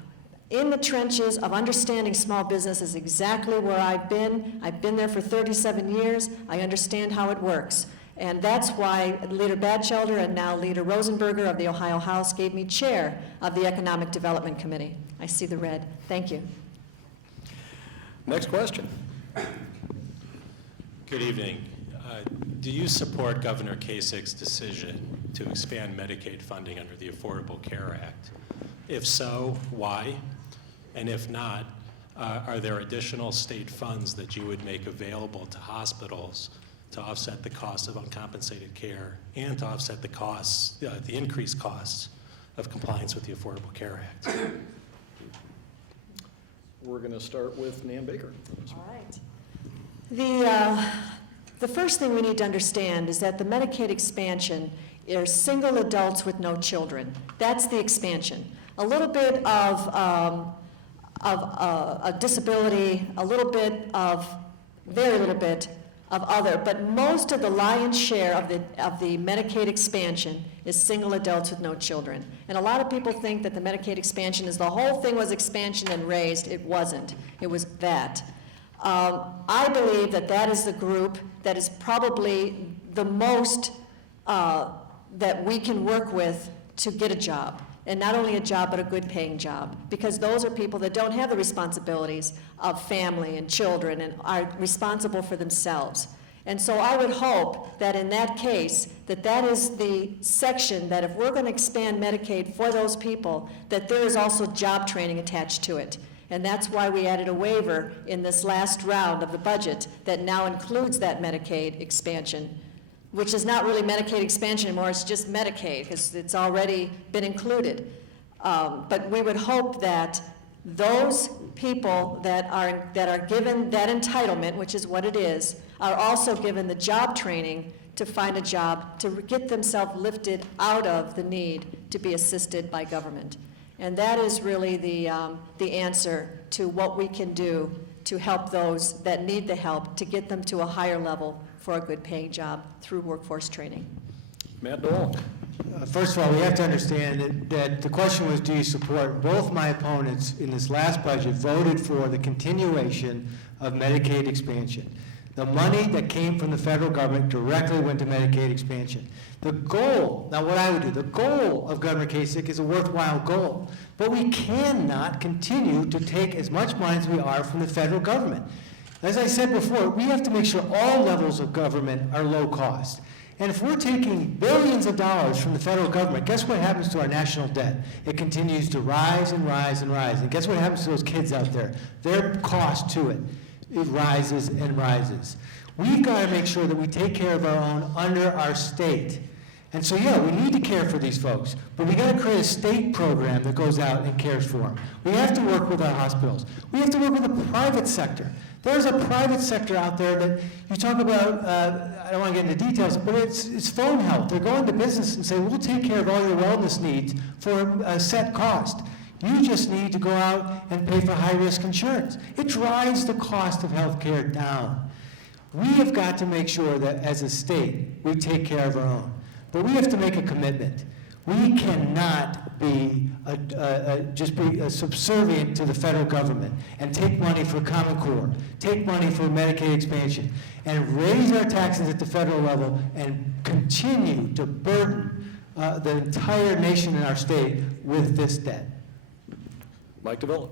In the trenches of understanding small business is exactly where I've been. I've been there for 37 years. I understand how it works. And that's why Leader Batchelder and now Leader Rosenberger of the Ohio House gave me chair of the Economic Development Committee. I see the red. Thank you. Next question. Good evening. Do you support Governor Kasich's decision to expand Medicaid funding under the Affordable Care Act? If so, why? And if not, are there additional state funds that you would make available to hospitals to offset the cost of uncompensated care and to offset the costs, the increased costs of compliance with the Affordable Care Act? We're going to start with Nan Baker. All right. The first thing we need to understand is that the Medicaid expansion is single adults with no children. That's the expansion. A little bit of a disability, a little bit of, very little bit of other, but most of the lion's share of the Medicaid expansion is single adults with no children. And a lot of people think that the Medicaid expansion is the whole thing was expansion and raised. It wasn't. It was that. I believe that that is the group that is probably the most that we can work with to get a job. And not only a job, but a good paying job. Because those are people that don't have the responsibilities of family and children and are responsible for themselves. And so I would hope that in that case, that is the section that if we're going to expand Medicaid for those people, that there is also job training attached to it. And that's why we added a waiver in this last round of the budget that now includes that Medicaid expansion, which is not really Medicaid expansion anymore, it's just Medicaid, because it's already been included. But we would hope that those people that are given that entitlement, which is what it is, are also given the job training to find a job, to get themselves lifted out of the need to be assisted by government. And that is really the answer to what we can do to help those that need the help, to get them to a higher level for a good paying job through workforce training. Matt Dolan. First of all, we have to understand that the question was, do you support? Both my opponents in this last budget voted for the continuation of Medicaid expansion. The money that came from the federal government directly went to Medicaid expansion. The goal, now what I would do, the goal of Governor Kasich is a worthwhile goal, but we cannot continue to take as much money as we are from the federal government. As I said before, we have to make sure all levels of government are low cost. And if we're taking billions of dollars from the federal government, guess what happens to our national debt? It continues to rise and rise and rise. And guess what happens to those kids out there? Their cost to it rises and rises. We've got to make sure that we take care of our own under our state. And so, yeah, we need to care for these folks, but we got to create a state program that goes out and cares for them. We have to work with our hospitals. We have to work with the private sector. There's a private sector out there that you talk about, I don't want to get into details, but it's phone health. They're going to business and say, we'll take care of all your wellness needs for a set cost. You just need to go out and pay for high-risk insurance. It drives the cost of health care down. We have got to make sure that as a state, we take care of our own. But we have to make a commitment. We cannot be just be subservient to the federal government and take money for Common Core, take money for Medicaid expansion, and raise our taxes at the federal level and continue to burden the entire nation and our state with this debt. Mike Dovilla.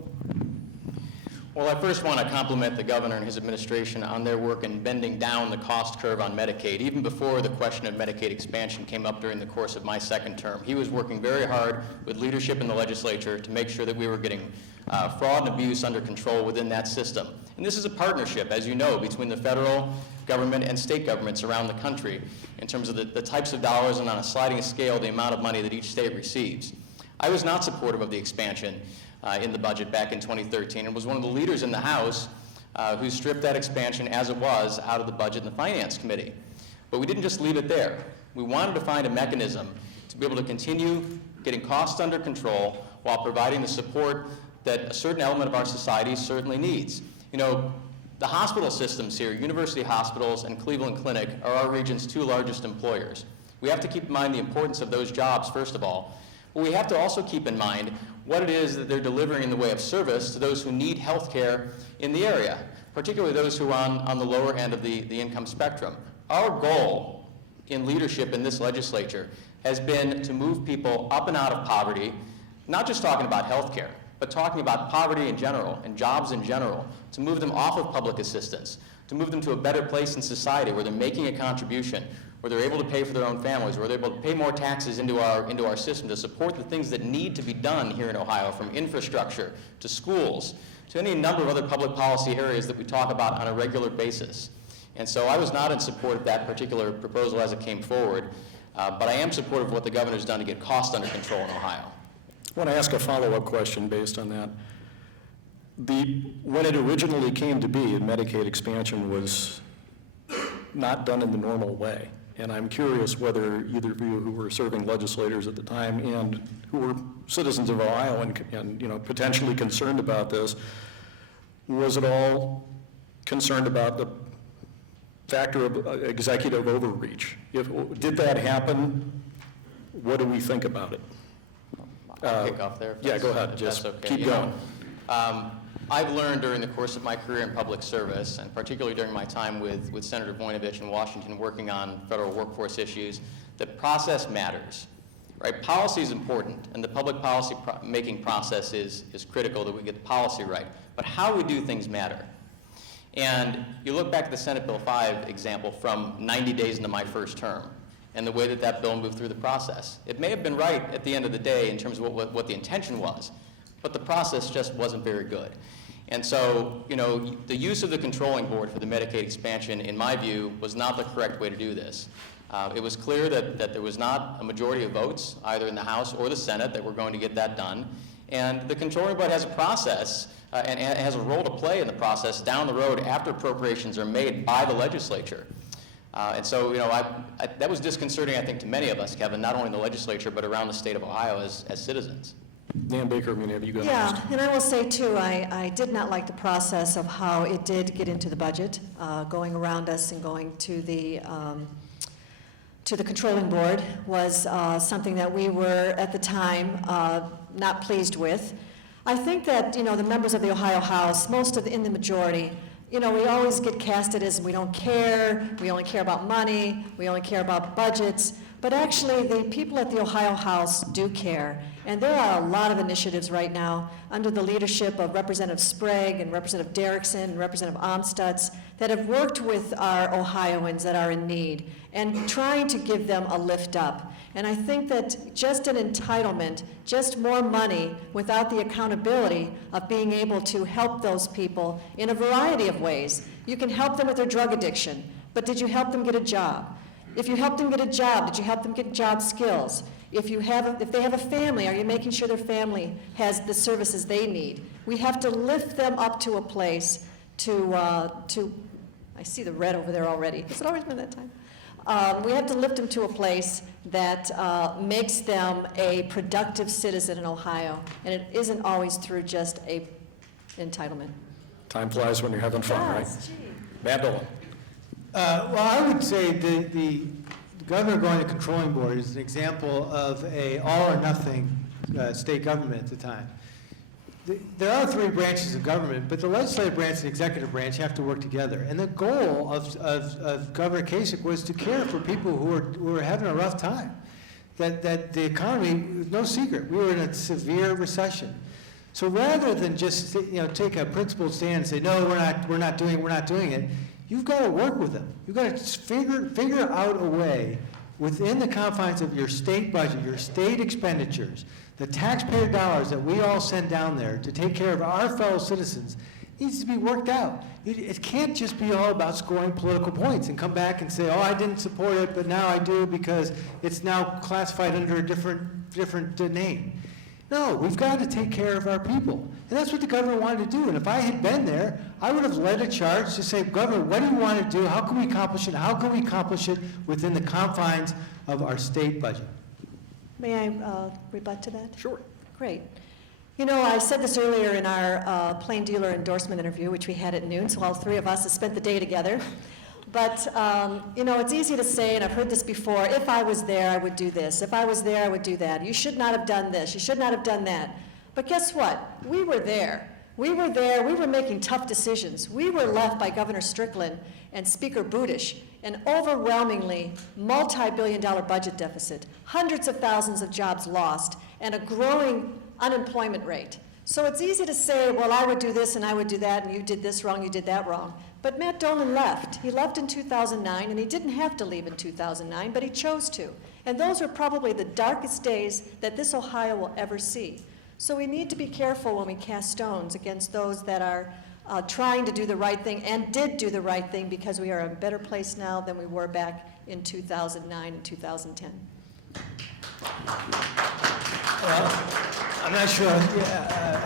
Well, I first want to compliment the governor and his administration on their work in bending down the cost curve on Medicaid. Even before the question of Medicaid expansion came up during the course of my second term, he was working very hard with leadership in the legislature to make sure that we were getting fraud and abuse under control within that system. And this is a partnership, as you know, between the federal government and state governments around the country in terms of the types of dollars and on a sliding scale, the amount of money that each state receives. I was not supportive of the expansion in the budget back in 2013 and was one of the leaders in the House who stripped that expansion as it was out of the Budget and the Finance Committee. But we didn't just leave it there. We wanted to find a mechanism to be able to continue getting costs under control while providing the support that a certain element of our society certainly needs. You know, the hospital systems here, University Hospitals and Cleveland Clinic, are our region's two largest employers. We have to keep in mind the importance of those jobs, first of all. But we have to also keep in mind what it is that they're delivering in the way of service to those who need health care in the area, particularly those who are on the lower end of the income spectrum. Our goal in leadership in this legislature has been to move people up and out of poverty, not just talking about health care, but talking about poverty in general and jobs in general, to move them off of public assistance, to move them to a better place in society where they're making a contribution, where they're able to pay for their own families, where they're able to pay more taxes into our system to support the things that need to be done here in Ohio, from infrastructure to schools to any number of other public policy areas that we talk about on a regular basis. And so I was not in support of that particular proposal as it came forward, but I am supportive of what the governor's done to get costs under control in Ohio. I want to ask a follow-up question based on that. When it originally came to be, Medicaid expansion was not done in the normal way. And I'm curious whether either of you who were serving legislators at the time and who were citizens of Ohio and you know, potentially concerned about this, was at all concerned about the factor of executive overreach? Did that happen? What do we think about it? I'll kick off there. If Yeah, that's- go ahead. if Just that's okay. keep You know, going. I've learned during the course of my career in public service, and particularly during my time with Senator Voinovich in Washington working on federal workforce issues, that process matters. Right? Policy is important, and the public policy making process is critical that we get the policy right. But how we do things matter. And you look back at the Senate Bill 5 example from 90 days into my first term, and the way that that bill moved through the process. It may have been right at the end of the day in terms of what the intention was, but the process just wasn't very good. And so, you know, the use of the controlling board for the Medicaid expansion, in my view, was not the correct way to do this. It was clear that there was not a majority of votes, either in the House or the Senate, that were going to get that done. And the controlling board has a process and has a role to play in the process down the road after appropriations are made by the legislature. And so, you know, that was disconcerting, I think, to many of us, Kevin, not only in the legislature, but around the state of Ohio as citizens. Nan Baker, I mean, have you got Yeah, and I will say too, I did not like the process of how it did get into the budget, going around us and going to the controlling board was something that we were at the time not pleased with. I think that, you know, the members of the Ohio House, in the majority, you know, we always get casted as we don't care, we only care about money, we only care about budgets, but actually the people at the Ohio House do care. And there are a lot of initiatives right now under the leadership of Representative Sprague and Representative Derrickson and Representative Amstutz that have worked with our Ohioans that are in need and trying to give them a lift up. And I think that just an entitlement, just more money without the accountability of being able to help those people in a variety of ways. You can help them with their drug addiction, but did you help them get a job? If you helped them get a job, did you help them get job skills? If they have a family, are you making sure their family has the services they need? We have to lift them up to a place I see the red over there already. Has it always been that time? We have to lift them to a place that makes them a productive citizen in Ohio, and it isn't always through just a entitlement. Time flies when you're having fun, right? Yes, gee. Matt Dolan. Well, I would say the governor going to controlling board is an example of a all or nothing state government at the time. There are three branches of government, but the legislative branch and the executive branch have to work together. And the goal of Governor Kasich was to care for people who were having a rough time. That the economy, was no secret, we were in a severe recession. So rather than just take a principled stand and say, no, we're not doing it, you've got to work with them. You've got to figure out a way within the confines of your state budget, your state expenditures, the taxpayer dollars that we all send down there to take care of our fellow citizens needs to be worked out. It can't just be all about scoring political points and come back and say, oh, I didn't support it, but now I do because it's now classified under a different name. No, we've got to take care of our people. And that's what the governor wanted to do. And if I had been there, I would have led a charge to say, Governor, what do you want to do? How can we accomplish it? How can we accomplish it within the confines of our state budget? May I rebut to that? Sure. Great. You know, I said this earlier in our plain dealer endorsement interview, which we had at noon, so all three of us have spent the day together. But, you know, it's easy to say, and I've heard this before, if I was there, I would do this. If I was there, I would do that. You should not have done this. You should not have done that. But guess what? We were there. We were there. We were making tough decisions. We were left by Governor Strickland and Speaker Buttigieg an overwhelmingly multi-billion-dollar budget deficit, hundreds of thousands of jobs lost, and a growing unemployment rate. So it's easy to say, well, I would do this and I would do that, and you did this wrong, you did that wrong. But Matt Dolan left. He left in 2009, and he didn't have to leave in 2009, but he chose to. And those are probably the darkest days that this Ohio will ever see. So we need to be careful when we cast stones against those that are trying to do the right thing and did do the right thing, because we are in a better place now than we were back in 2009 and 2010. Well, I'm not sure,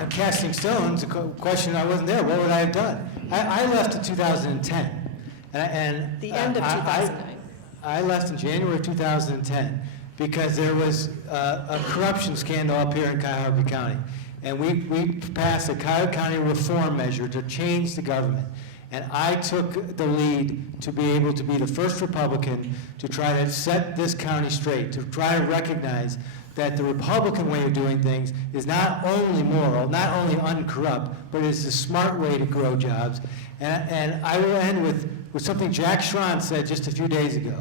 casting stones, the question, I wasn't there, what would I have done? I left in 2010. The end of 2009. I left in January of 2010 because there was a corruption scandal up here in Cuyahoga County. And we passed a Cuyahoga County reform measure to change the government. And I took the lead to be able to be the first Republican to try to set this county straight, to try to recognize that the Republican way of doing things is not only moral, not only uncorrupt, but is the smart way to grow jobs. And I will end with something Jack Schron said just a few days ago.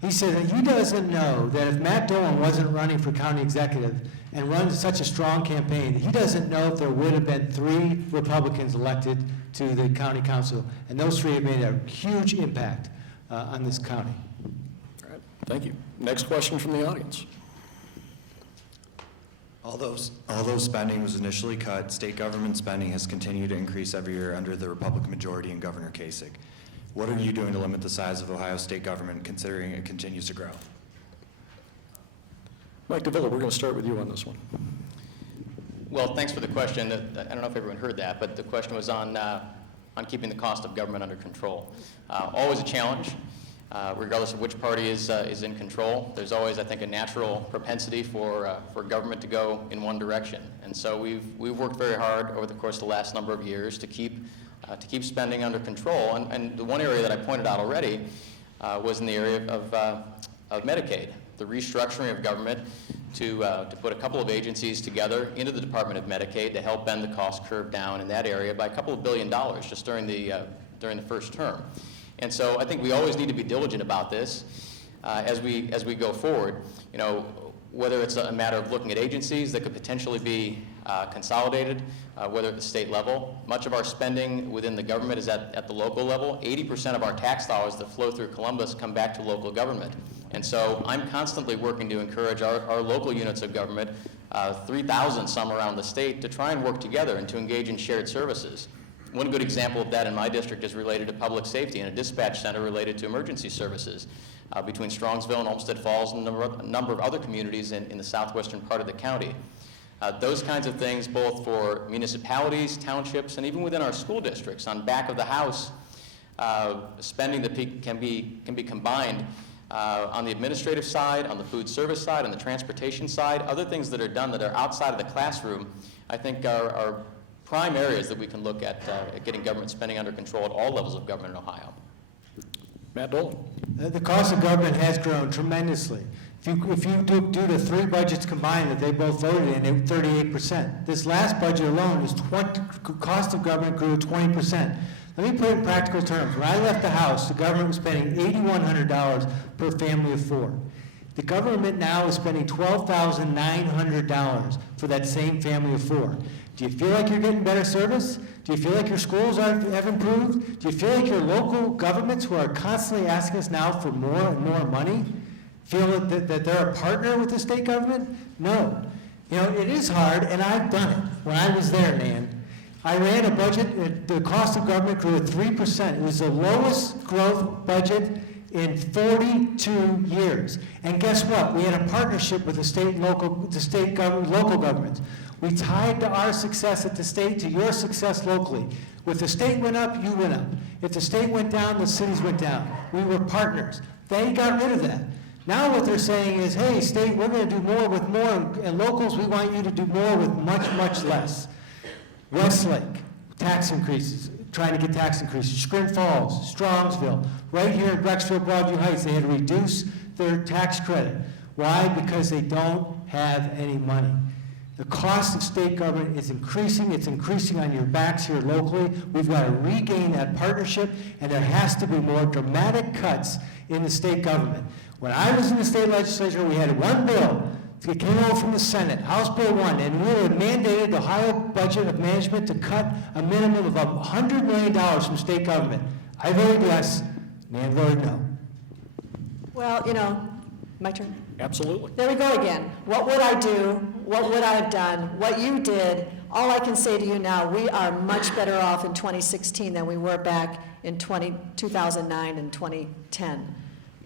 He said that he doesn't know that if Matt Dolan wasn't running for county executive and runs such a strong campaign, he doesn't know if there would have been 3 Republicans elected to the county council, and those 3 have made a huge impact on this county. All right, thank you. Next question from the audience. Although spending was initially cut, state government spending has continued to increase every year under the Republican majority and Governor Kasich. What are you doing to limit the size of Ohio state government, considering it continues to grow? Mike Dovilla, we're going to start with you on this one. Well, thanks for the question. I don't know if everyone heard that, but the question was on keeping the cost of government under control. Always a challenge, regardless of which party is in control. There's always, I think, a natural propensity for government to go in one direction. And so we've worked very hard over the course of the last number of years to keep spending under control. And the one area that I pointed out already was in the area of Medicaid, the restructuring of government to put a couple of agencies together into the Department of Medicaid to help bend the cost curve down in that area by a couple of $1 billion just during the first term. And so I think we always need to be diligent about this as we go forward. You know, whether it's a matter of looking at agencies that could potentially be consolidated, whether at the state level. Much of our spending within the government is at the local level. 80% of our tax dollars that flow through Columbus come back to local government. And so I'm constantly working to encourage our local units of government, 3,000 some around the state, to try and work together and to engage in shared services. One good example of that in my district is related to public safety and a dispatch center related to emergency services between Strongsville and Olmsted Falls and a number of other communities in the southwestern part of the county. Those kinds of things, both for municipalities, townships, and even within our school districts, on back of the house, spending that can be combined on the administrative side, on the food service side, on the transportation side. Other things that are done that are outside of the classroom, I think are prime areas that we can look at getting government spending under control at all levels of government in Ohio. Matt Dolan. The cost of government has grown tremendously. If you do the 3 budgets combined that they both voted in, it 38%. This last budget alone cost of government grew 20%. Let me put it in practical terms. When I left the House, the government was spending $8,100 per family of 4. The government now is spending $12,900 for that same family of 4. Do you feel like you're getting better service? Do you feel like your schools have improved? Do you feel like your local governments, who are constantly asking us now for more and more money, feel that they're a partner with the state government? No. You know, it is hard, and I've done it. When I was there, Nan, I ran a budget, the cost of government grew at 3%. It was the lowest growth budget in 42 years. And guess what? We had a partnership with local governments. We tied to our success at the state to your success locally. If the state went up, you went up. If the state went down, the cities went down. We were partners. They got rid of that. Now what they're saying is, hey, state, we're going to do more with more, and locals, we want you to do more with much, much less. Westlake, tax increases, trying to get tax increases. Scranton Falls, Strongsville, right here in Brecksville-Broadview Heights, they had to reduce their tax credit. Why? Because they don't have any money. The cost of state government is increasing. It's increasing on your backs here locally. We've got to regain that partnership, and there has to be more dramatic cuts in the state government. When I was in the state legislature, we had one bill that came over from the Senate, House Bill 1, and we were mandated the Ohio Budget of Management to cut a minimum of $100 million from state government. I voted yes, Nan voted no. Well, my turn. Absolutely. There we go again. What would I do? What would I have done? What you did, all I can say to you now, we are much better off in 2016 than we were back in 2009 and 2010.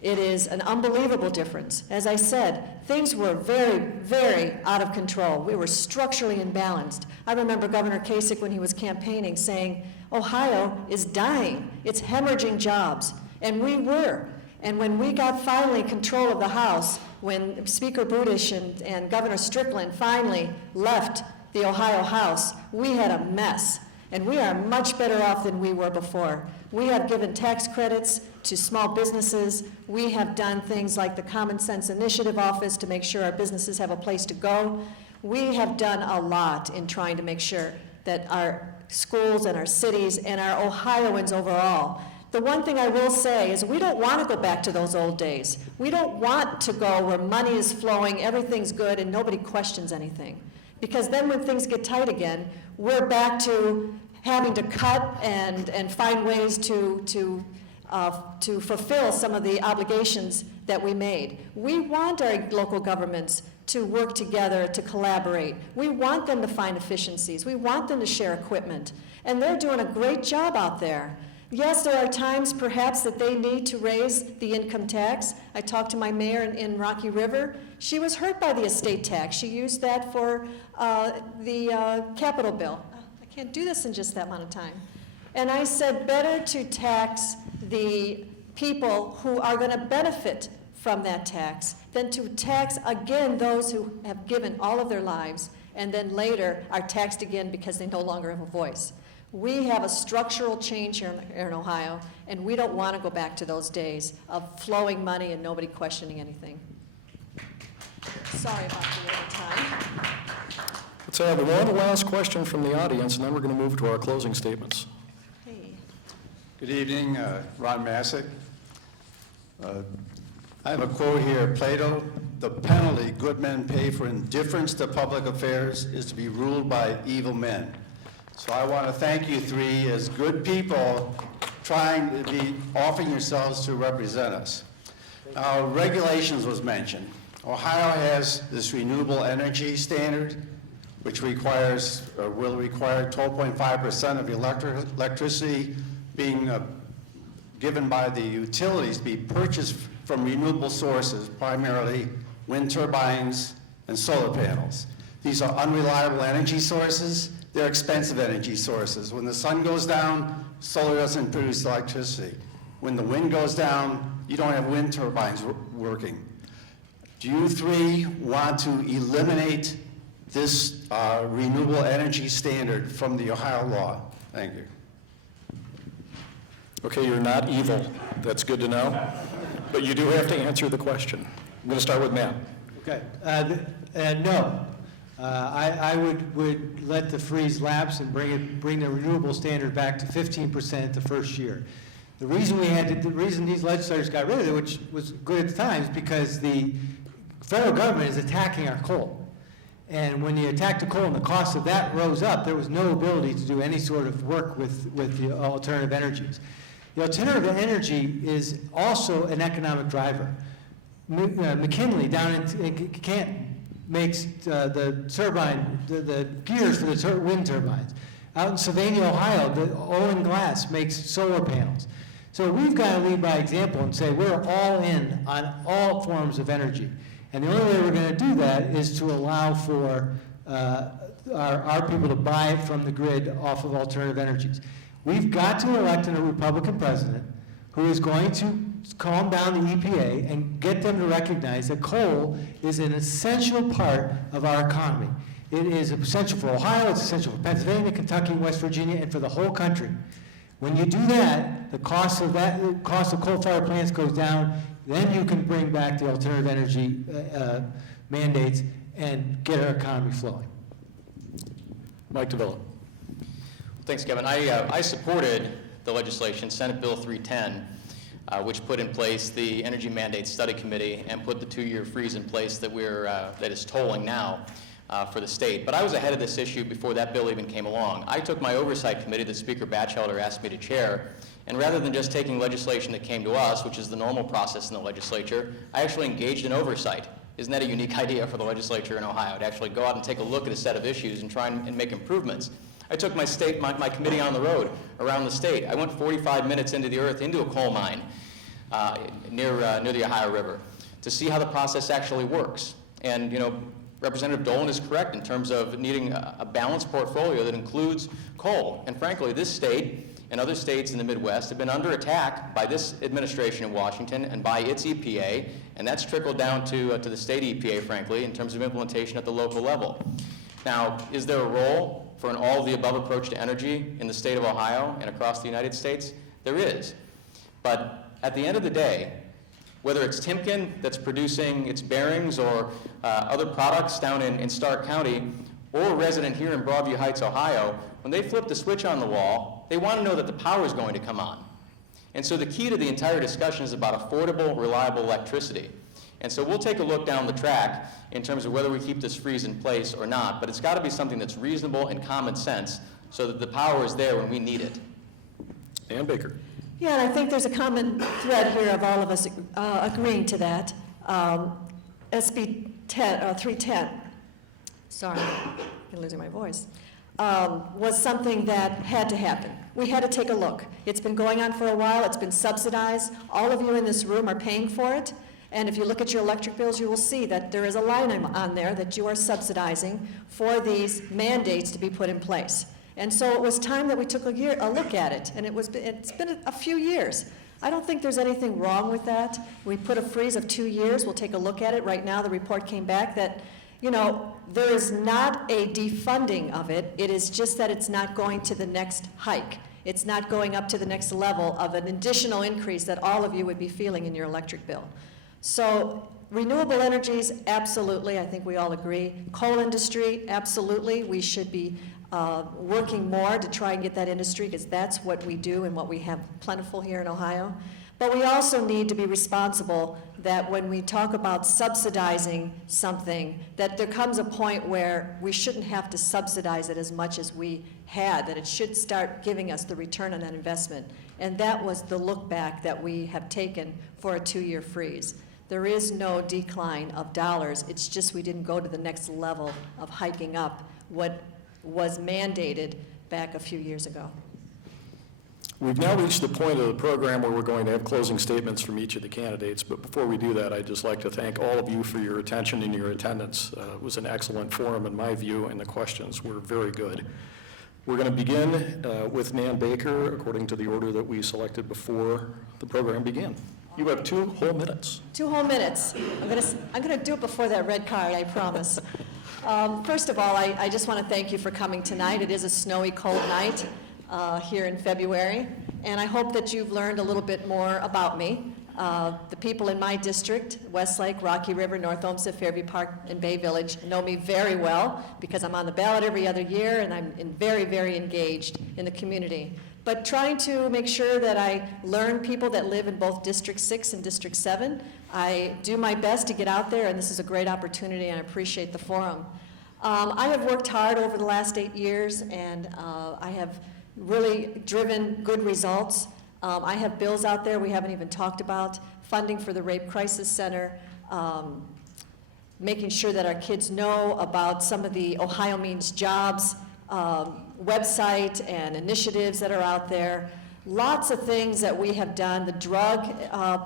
It is an unbelievable difference. As I said, things were very, very out of control. We were structurally imbalanced. I remember Governor Kasich, when he was campaigning, saying, Ohio is dying. It's hemorrhaging jobs. And we were. And when we got finally control of the House, when Speaker Budish and Governor Strickland finally left the Ohio House, we had a mess. And we are much better off than we were before. We have given tax credits to small businesses. We have done things like the Common Sense Initiative Office to make sure our businesses have a place to go. We have done a lot in trying to make sure that our schools and our cities and our Ohioans overall. The one thing I will say is we don't want to go back to those old days. We don't want to go where money is flowing, everything's good, and nobody questions anything. Because then when things get tight again, we're back to having to cut and find ways to fulfill some of the obligations that we made. We want our local governments to work together, to collaborate. We want them to find efficiencies. We want them to share equipment. And they're doing a great job out there. Yes, there are times perhaps that they need to raise the income tax. I talked to my mayor in Rocky River. She was hurt by the estate tax. She used that for the capital bill. I can't do this in just that amount of time. And I said, better to tax the people who are going to benefit from that tax than to tax again those who have given all of their lives and then later are taxed again because they no longer have a voice. We have a structural change here in Ohio, and we don't want to go back to those days of flowing money and nobody questioning anything. Sorry about the little time. Let's have one last question from the audience, and then we're going to move to our closing statements. Hey. Good evening, Ron Masick. I have a quote here, Plato, "The penalty good men pay for indifference to public affairs is to be ruled by evil men." So I want to thank you three as good people trying to be offering yourselves to represent us. Now, regulations was mentioned. Ohio has this renewable energy standard, which requires, or will require 12.5% of the electricity being given by the utilities to be purchased from renewable sources, primarily wind turbines and solar panels. These are unreliable energy sources. They're expensive energy sources. When the sun goes down, solar doesn't produce electricity. When the wind goes down, you don't have wind turbines working. Do you three want to eliminate this renewable energy standard from the Ohio law? Thank you. Okay, you're not evil. That's good to know. But you do have to answer the question. I'm going to start with Matt. Okay, no. I would let the freeze lapse and bring the renewable standard back to 15% the first year. The reason these legislators got rid of it, which was good at the time, is because the federal government is attacking our coal. And when you attack the coal and the cost of that rose up, there was no ability to do any sort of work with the alternative energies. The alternative energy is also an economic driver. McKinley down in Canton makes the turbine, the gears for the wind turbines. Out in Sylvania, Ohio, the Owen Glass makes solar panels. So we've got to lead by example and say we're all in on all forms of energy. And the only way we're going to do that is to allow for our people to buy it from the grid off of alternative energies. We've got to elect a Republican president who is going to calm down the EPA and get them to recognize that coal is an essential part of our economy. It is essential for Ohio, it's essential for Pennsylvania, Kentucky, West Virginia, and for the whole country. When you do that, the cost of coal-fired plants goes down, then you can bring back the alternative energy mandates and get our economy flowing. Mike Dovilla. Thanks, Kevin. I supported the legislation, Senate Bill 310, which put in place the Energy Mandate Study Committee and put the 2-year freeze in place that is tolling now for the state. But I was ahead of this issue before that bill even came along. I took my oversight committee that Speaker Batchelder asked me to chair And rather than just taking legislation that came to us, which is the normal process in the legislature, I actually engaged in oversight. Isn't that a unique idea for the legislature in Ohio, to actually go out and take a look at a set of issues and try and make improvements? I took my committee on the road around the state. I went 45 minutes into the earth, into a coal mine near the Ohio River, to see how the process actually works. And, you know, Representative Dolan is correct in terms of needing a balanced portfolio that includes coal. And frankly, this state and other states in the Midwest have been under attack by this administration in Washington and by its EPA, and that's trickled down to the state EPA, frankly, in terms of implementation at the local level. Now, is there a role for an all-of-the-above approach to energy in the state of Ohio and across the United States? There is. But at the end of the day, whether it's Timken that's producing its bearings or other products down in Stark County, or a resident here in Broadview Heights, Ohio, when they flip the switch on the wall, they want to know that the power is going to come on. And so the key to the entire discussion is about affordable, reliable electricity. And so we'll take a look down the track in terms of whether we keep this freeze in place or not, but it's got to be something that's reasonable and common sense so that the power is there when we need it. Nan Baker. Yeah, and I think there's a common thread here of all of us agreeing to that. SB 310, sorry, I'm losing my voice, was something that had to happen. We had to take a look. It's been going on for a while. It's been subsidized. All of you in this room are paying for it. And if you look at your electric bills, you will see that there is a line on there that you are subsidizing for these mandates to be put in place. And so it was time that we took a look at it, and it's been a few years. I don't think there's anything wrong with that. We put a freeze of 2 years. We'll take a look at it. Right now, the report came back that, you know, there is not a defunding of it. It is just that it's not going to the next hike. It's not going up to the next level of an additional increase that all of you would be feeling in your electric bill. So renewable energies, absolutely, I think we all agree. Coal industry, absolutely. We should be working more to try and get that industry, because that's what we do and what we have plentiful here in Ohio. But we also need to be responsible that when we talk about subsidizing something, that there comes a point where we shouldn't have to subsidize it as much as we had, that it should start giving us the return on that investment. And that was the look back that we have taken for a 2-year freeze. There is no decline of dollars. It's just we didn't go to the next level of hiking up what was mandated back a few years ago. We've now reached the point of the program where we're going to have closing statements from each of the candidates, but before we do that, I'd just like to thank all of you for your attention and your attendance. It was an excellent forum in my view, and the questions were very good. We're going to begin with Nan Baker, according to the order that we selected before the program began. You have 2 whole minutes. 2 whole minutes. I'm gonna do it before that red card, I promise. First of all, I just want to thank you for coming tonight. It is a snowy, cold night here in February, and I hope that you've learned a little bit more about me. The people in my district, Westlake, Rocky River, North Olmsted, Fairview Park, and Bay Village, know me very well because I'm on the ballot every other year, and I'm very, very engaged in the community. But trying to make sure that I learn people that live in both District 6 and District 7. I do my best to get out there, and this is a great opportunity, and I appreciate the forum. I have worked hard over the last 8 years, and I have really driven good results. I have bills out there we haven't even talked about, funding for the Rape Crisis Center, making sure that our kids know about some of the Ohio Means Jobs website and initiatives that are out there. Lots of things that we have done, the drug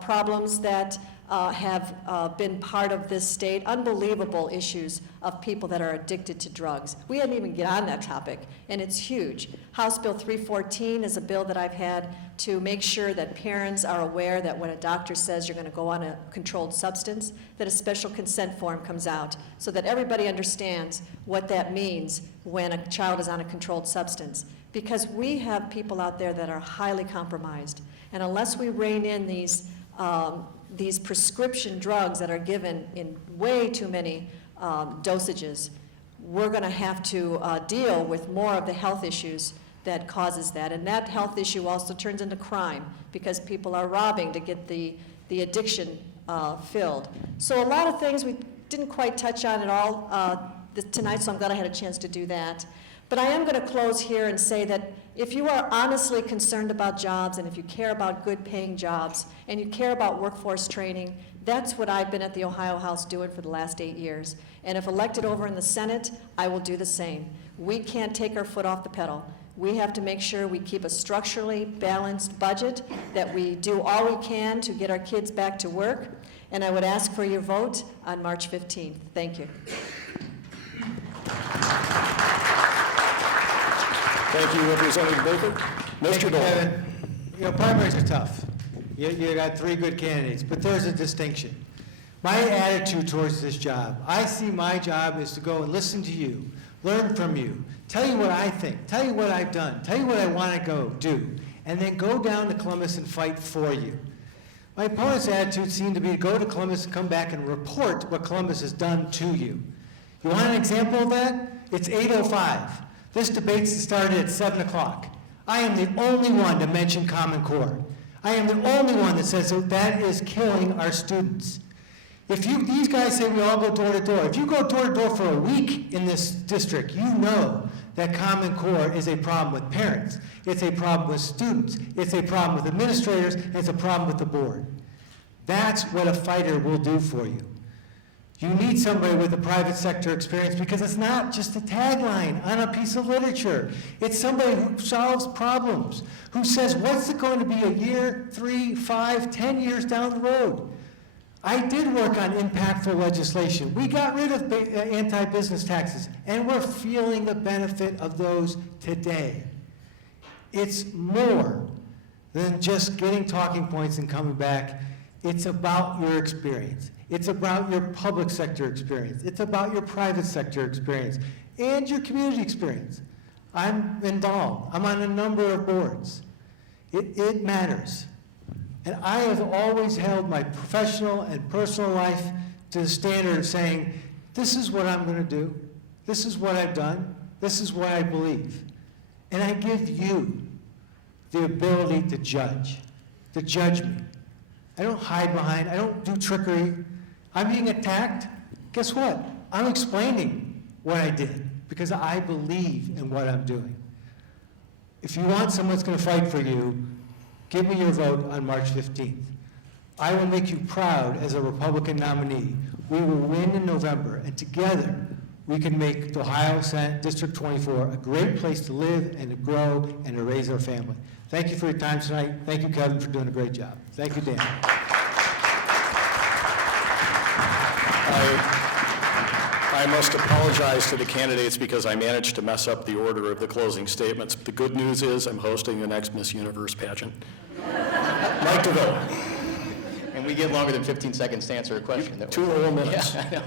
problems that have been part of this state, unbelievable issues of people that are addicted to drugs. We hadn't even get on that topic, and it's huge. House Bill 314 is a bill that I've had to make sure that parents are aware that when a doctor says you're going to go on a controlled substance, that a special consent form comes out so that everybody understands what that means when a child is on a controlled substance. Because we have people out there that are highly compromised, and unless we rein in these prescription drugs that are given in way too many dosages, we're going to have to deal with more of the health issues that causes that. And that health issue also turns into crime because people are robbing to get the addiction filled. So a lot of things we didn't quite touch on at all tonight, so I'm glad I had a chance to do that. But I am going to close here and say that if you are honestly concerned about jobs, and if you care about good paying jobs, and you care about workforce training, that's what I've been at the Ohio House doing for the last 8 years. And if elected over in the Senate, I will do the same. We can't take our foot off the pedal. We have to make sure we keep a structurally balanced budget, that we do all we can to get our kids back to work. And I would ask for your vote on March 15th. Thank you. Thank you, Representative Baker. Thank Mr. you, Dolan. Kevin. You know, primaries are tough. You got 3 good candidates, but there's a distinction. My attitude towards this job, I see my job is to go and listen to you, learn from you, tell you what I think, tell you what I've done, tell you what I want to go do, and then go down to Columbus and fight for you. My opponent's attitude seemed to be to go to Columbus and come back and report what Columbus has done to you. You want an example of that? It's 8:05. This debate started at 7 o'clock. I am the only one to mention Common Core. I am the only one that says that is killing our students. These guys say we all go door to door. If you go door to door for a week in this district, you know that Common Core is a problem with parents. It's a problem with students. It's a problem with administrators. And it's a problem with the board. That's what a fighter will do for you. You need somebody with a private sector experience, because it's not just a tagline on a piece of literature. It's somebody who solves problems, who says, what's it going to be a year, 3, 5, 10 years down the road? I did work on impactful legislation. We got rid of anti-business taxes, and we're feeling the benefit of those today. It's more than just getting talking points and coming back. It's about your experience. It's about your public sector experience. It's about your private sector experience and your community experience. I'm involved. I'm on a number of boards. It matters. And I have always held my professional and personal life to the standard of saying, this is what I'm going to do. This is what I've done. This is what I believe. And I give you the ability to judge me. I don't hide behind, I don't do trickery. I'm being attacked. Guess what? I'm explaining what I did because I believe in what I'm doing. If you want someone that's going to fight for you, give me your vote on March 15th. I will make you proud as a Republican nominee. We will win in November, and together we can make the Ohio Senate District 24 a great place to live and to grow and to raise our family. Thank you for your time tonight. Thank you, Kevin, for doing a great job. Thank you, Dan. I must apologize to the candidates because I managed to mess up the order of the closing statements. But the good news is I'm hosting the next Miss Universe pageant. Mike Dovilla. And we get longer than 15 seconds to answer a question. 2 whole minutes. Yeah, I know.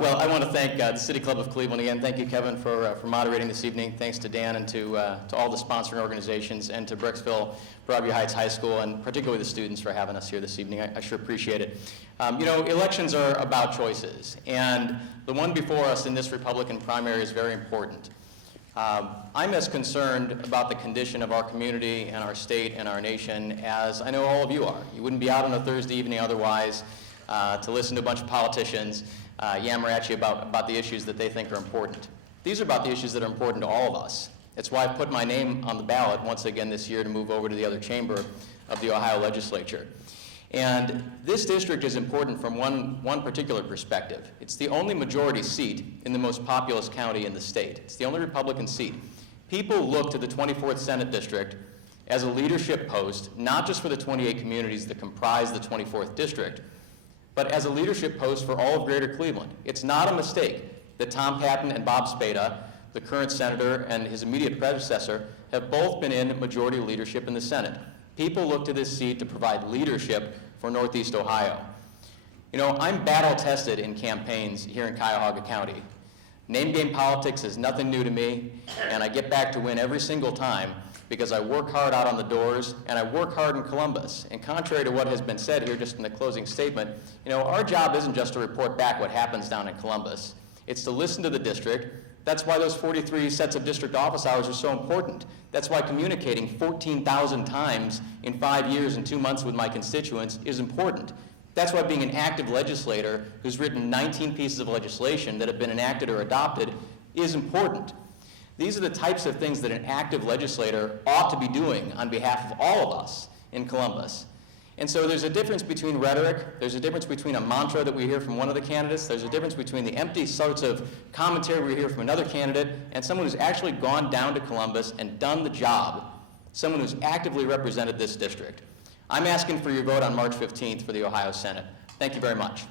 Well, I want to thank the City Club of Cleveland again. Thank you, Kevin, for moderating this evening. Thanks to Dan and to all the sponsoring organizations, and to Brecksville-Broadview Heights High School, and particularly the students for having us here this evening. I sure appreciate it. Elections are about choices, and the one before us in this Republican primary is very important. I'm as concerned about the condition of our community and our state and our nation as I know all of you are. You wouldn't be out on a Thursday evening otherwise to listen to a bunch of politicians yammer at you about the issues that they think are important. These are about the issues that are important to all of us. It's why I put my name on the ballot once again this year to move over to the other chamber of the Ohio legislature. And this district is important from one particular perspective. It's the only majority seat in the most populous county in the state. It's the only Republican seat. People look to the 24th Senate District as a leadership post, not just for the 28 communities that comprise the 24th District, but as a leadership post for all of Greater Cleveland. It's not a mistake that Tom Patton and Bob Spada, the current senator and his immediate predecessor, have both been in majority leadership in the Senate. People look to this seat to provide leadership for Northeast Ohio. I'm battle-tested in campaigns here in Cuyahoga County. Name game politics is nothing new to me, and I get back to win every single time because I work hard out on the doors, and I work hard in Columbus. And contrary to what has been said here just in the closing statement, our job isn't just to report back what happens down in Columbus. It's to listen to the district. That's why those 43 sets of district office hours are so important. That's why communicating 14,000 times in 5 years and 2 months with my constituents is important. That's why being an active legislator who's written 19 pieces of legislation that have been enacted or adopted is important. These are the types of things that an active legislator ought to be doing on behalf of all of us in Columbus. And so there's a difference between rhetoric, there's a difference between a mantra that we hear from one of the candidates, there's a difference between the empty sorts of commentary we hear from another candidate, and someone who's actually gone down to Columbus and done the job, someone who's actively represented this district. I'm asking for your vote on March 15th for the Ohio Senate. Thank you very much.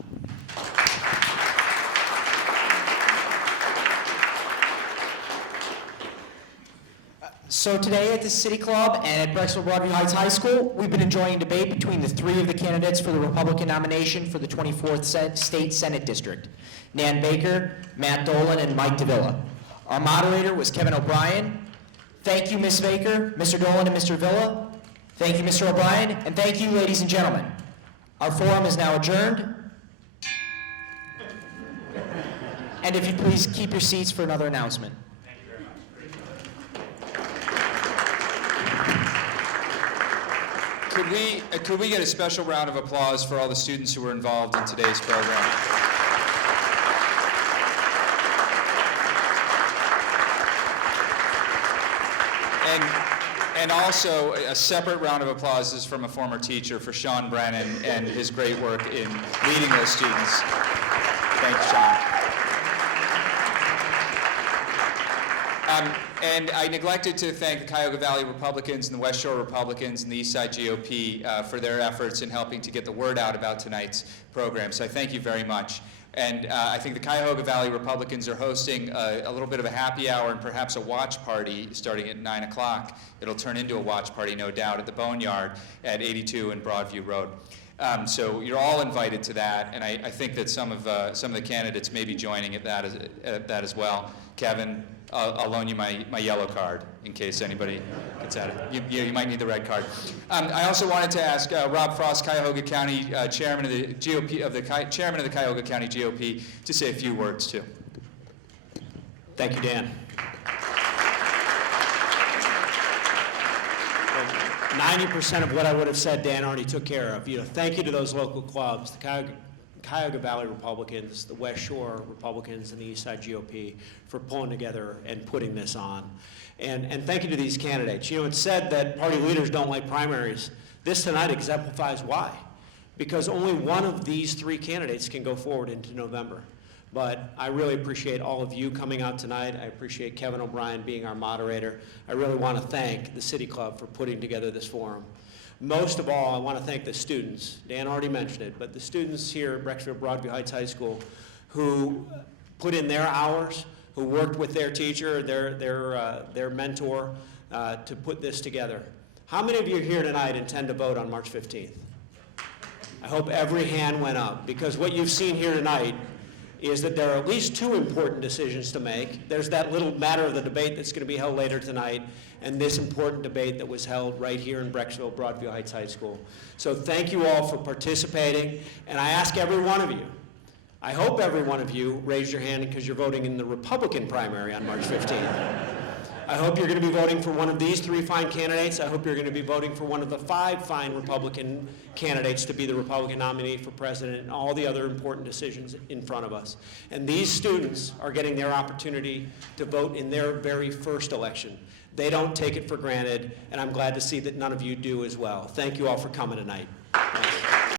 So today at the City Club and at Brecksville-Broadview Heights High School, we've been enjoying a debate between the three of the candidates for the Republican nomination for the 24th State Senate District, Nan Baker, Matt Dolan, and Mike Dovilla. Our moderator was Kevin O'Brien. Thank you, Ms. Baker, Mr. Dolan, and Mr. Villa. Thank you, Mr. O'Brien, and thank you, ladies and gentlemen. Our forum is now adjourned. And if you please keep your seats for another announcement. Could we get a special round of applause for all the students who were involved in today's program? And also a separate round of applause is from a former teacher for Sean Brennan and his great work in leading those students. Thanks, Sean. And I neglected to thank the Cuyahoga Valley Republicans and the West Shore Republicans and the Eastside GOP for their efforts in helping to get the word out about tonight's program. So I thank you very much. And I think the Cuyahoga Valley Republicans are hosting a little bit of a happy hour and perhaps a watch party starting at 9 o'clock. It'll turn into a watch party, no doubt, at the Boneyard at 82 and Broadview Road. So you're all invited to that, and I think that some of the candidates may be joining at that as well. Kevin, I'll loan you my yellow card in case anybody gets at it. You might need the red card. I also wanted to ask Rob Frost, Cuyahoga County Chairman of the GOP, Chairman of the Cuyahoga County GOP, to say a few words too. Thank you, Dan. 90% of what I would have said, Dan already took care of. Thank you to those local clubs, the Cuyahoga Valley Republicans, the West Shore Republicans, and the Eastside GOP for pulling together and putting this on. And thank you to these candidates. It's said that party leaders don't like primaries. This tonight exemplifies why. Because only one of these three candidates can go forward into November. But I really appreciate all of you coming out tonight. I appreciate Kevin O'Brien being our moderator. I really want to thank the City Club for putting together this forum. Most of all, I want to thank the students. Dan already mentioned it, but the students here at Brecksville-Broadview Heights High School who put in their hours, who worked with their teacher, their mentor, to put this together. How many of you here tonight intend to vote on March 15th? I hope every hand went up, because what you've seen here tonight is that there are at least two important decisions to make. There's that little matter of the debate that's going to be held later tonight, and this important debate that was held right here in Brecksville-Broadview Heights High School. So thank you all for participating, and I ask every one of you, I hope every one of you raised your hand because you're voting in the Republican primary on March 15th. I hope you're going to be voting for one of these three fine candidates. I hope you're going to be voting for one of the 5 fine Republican candidates to be the Republican nominee for president and all the other important decisions in front of us. And these students are getting their opportunity to vote in their very first election. They don't take it for granted, and I'm glad to see that none of you do as well. Thank you all for coming tonight.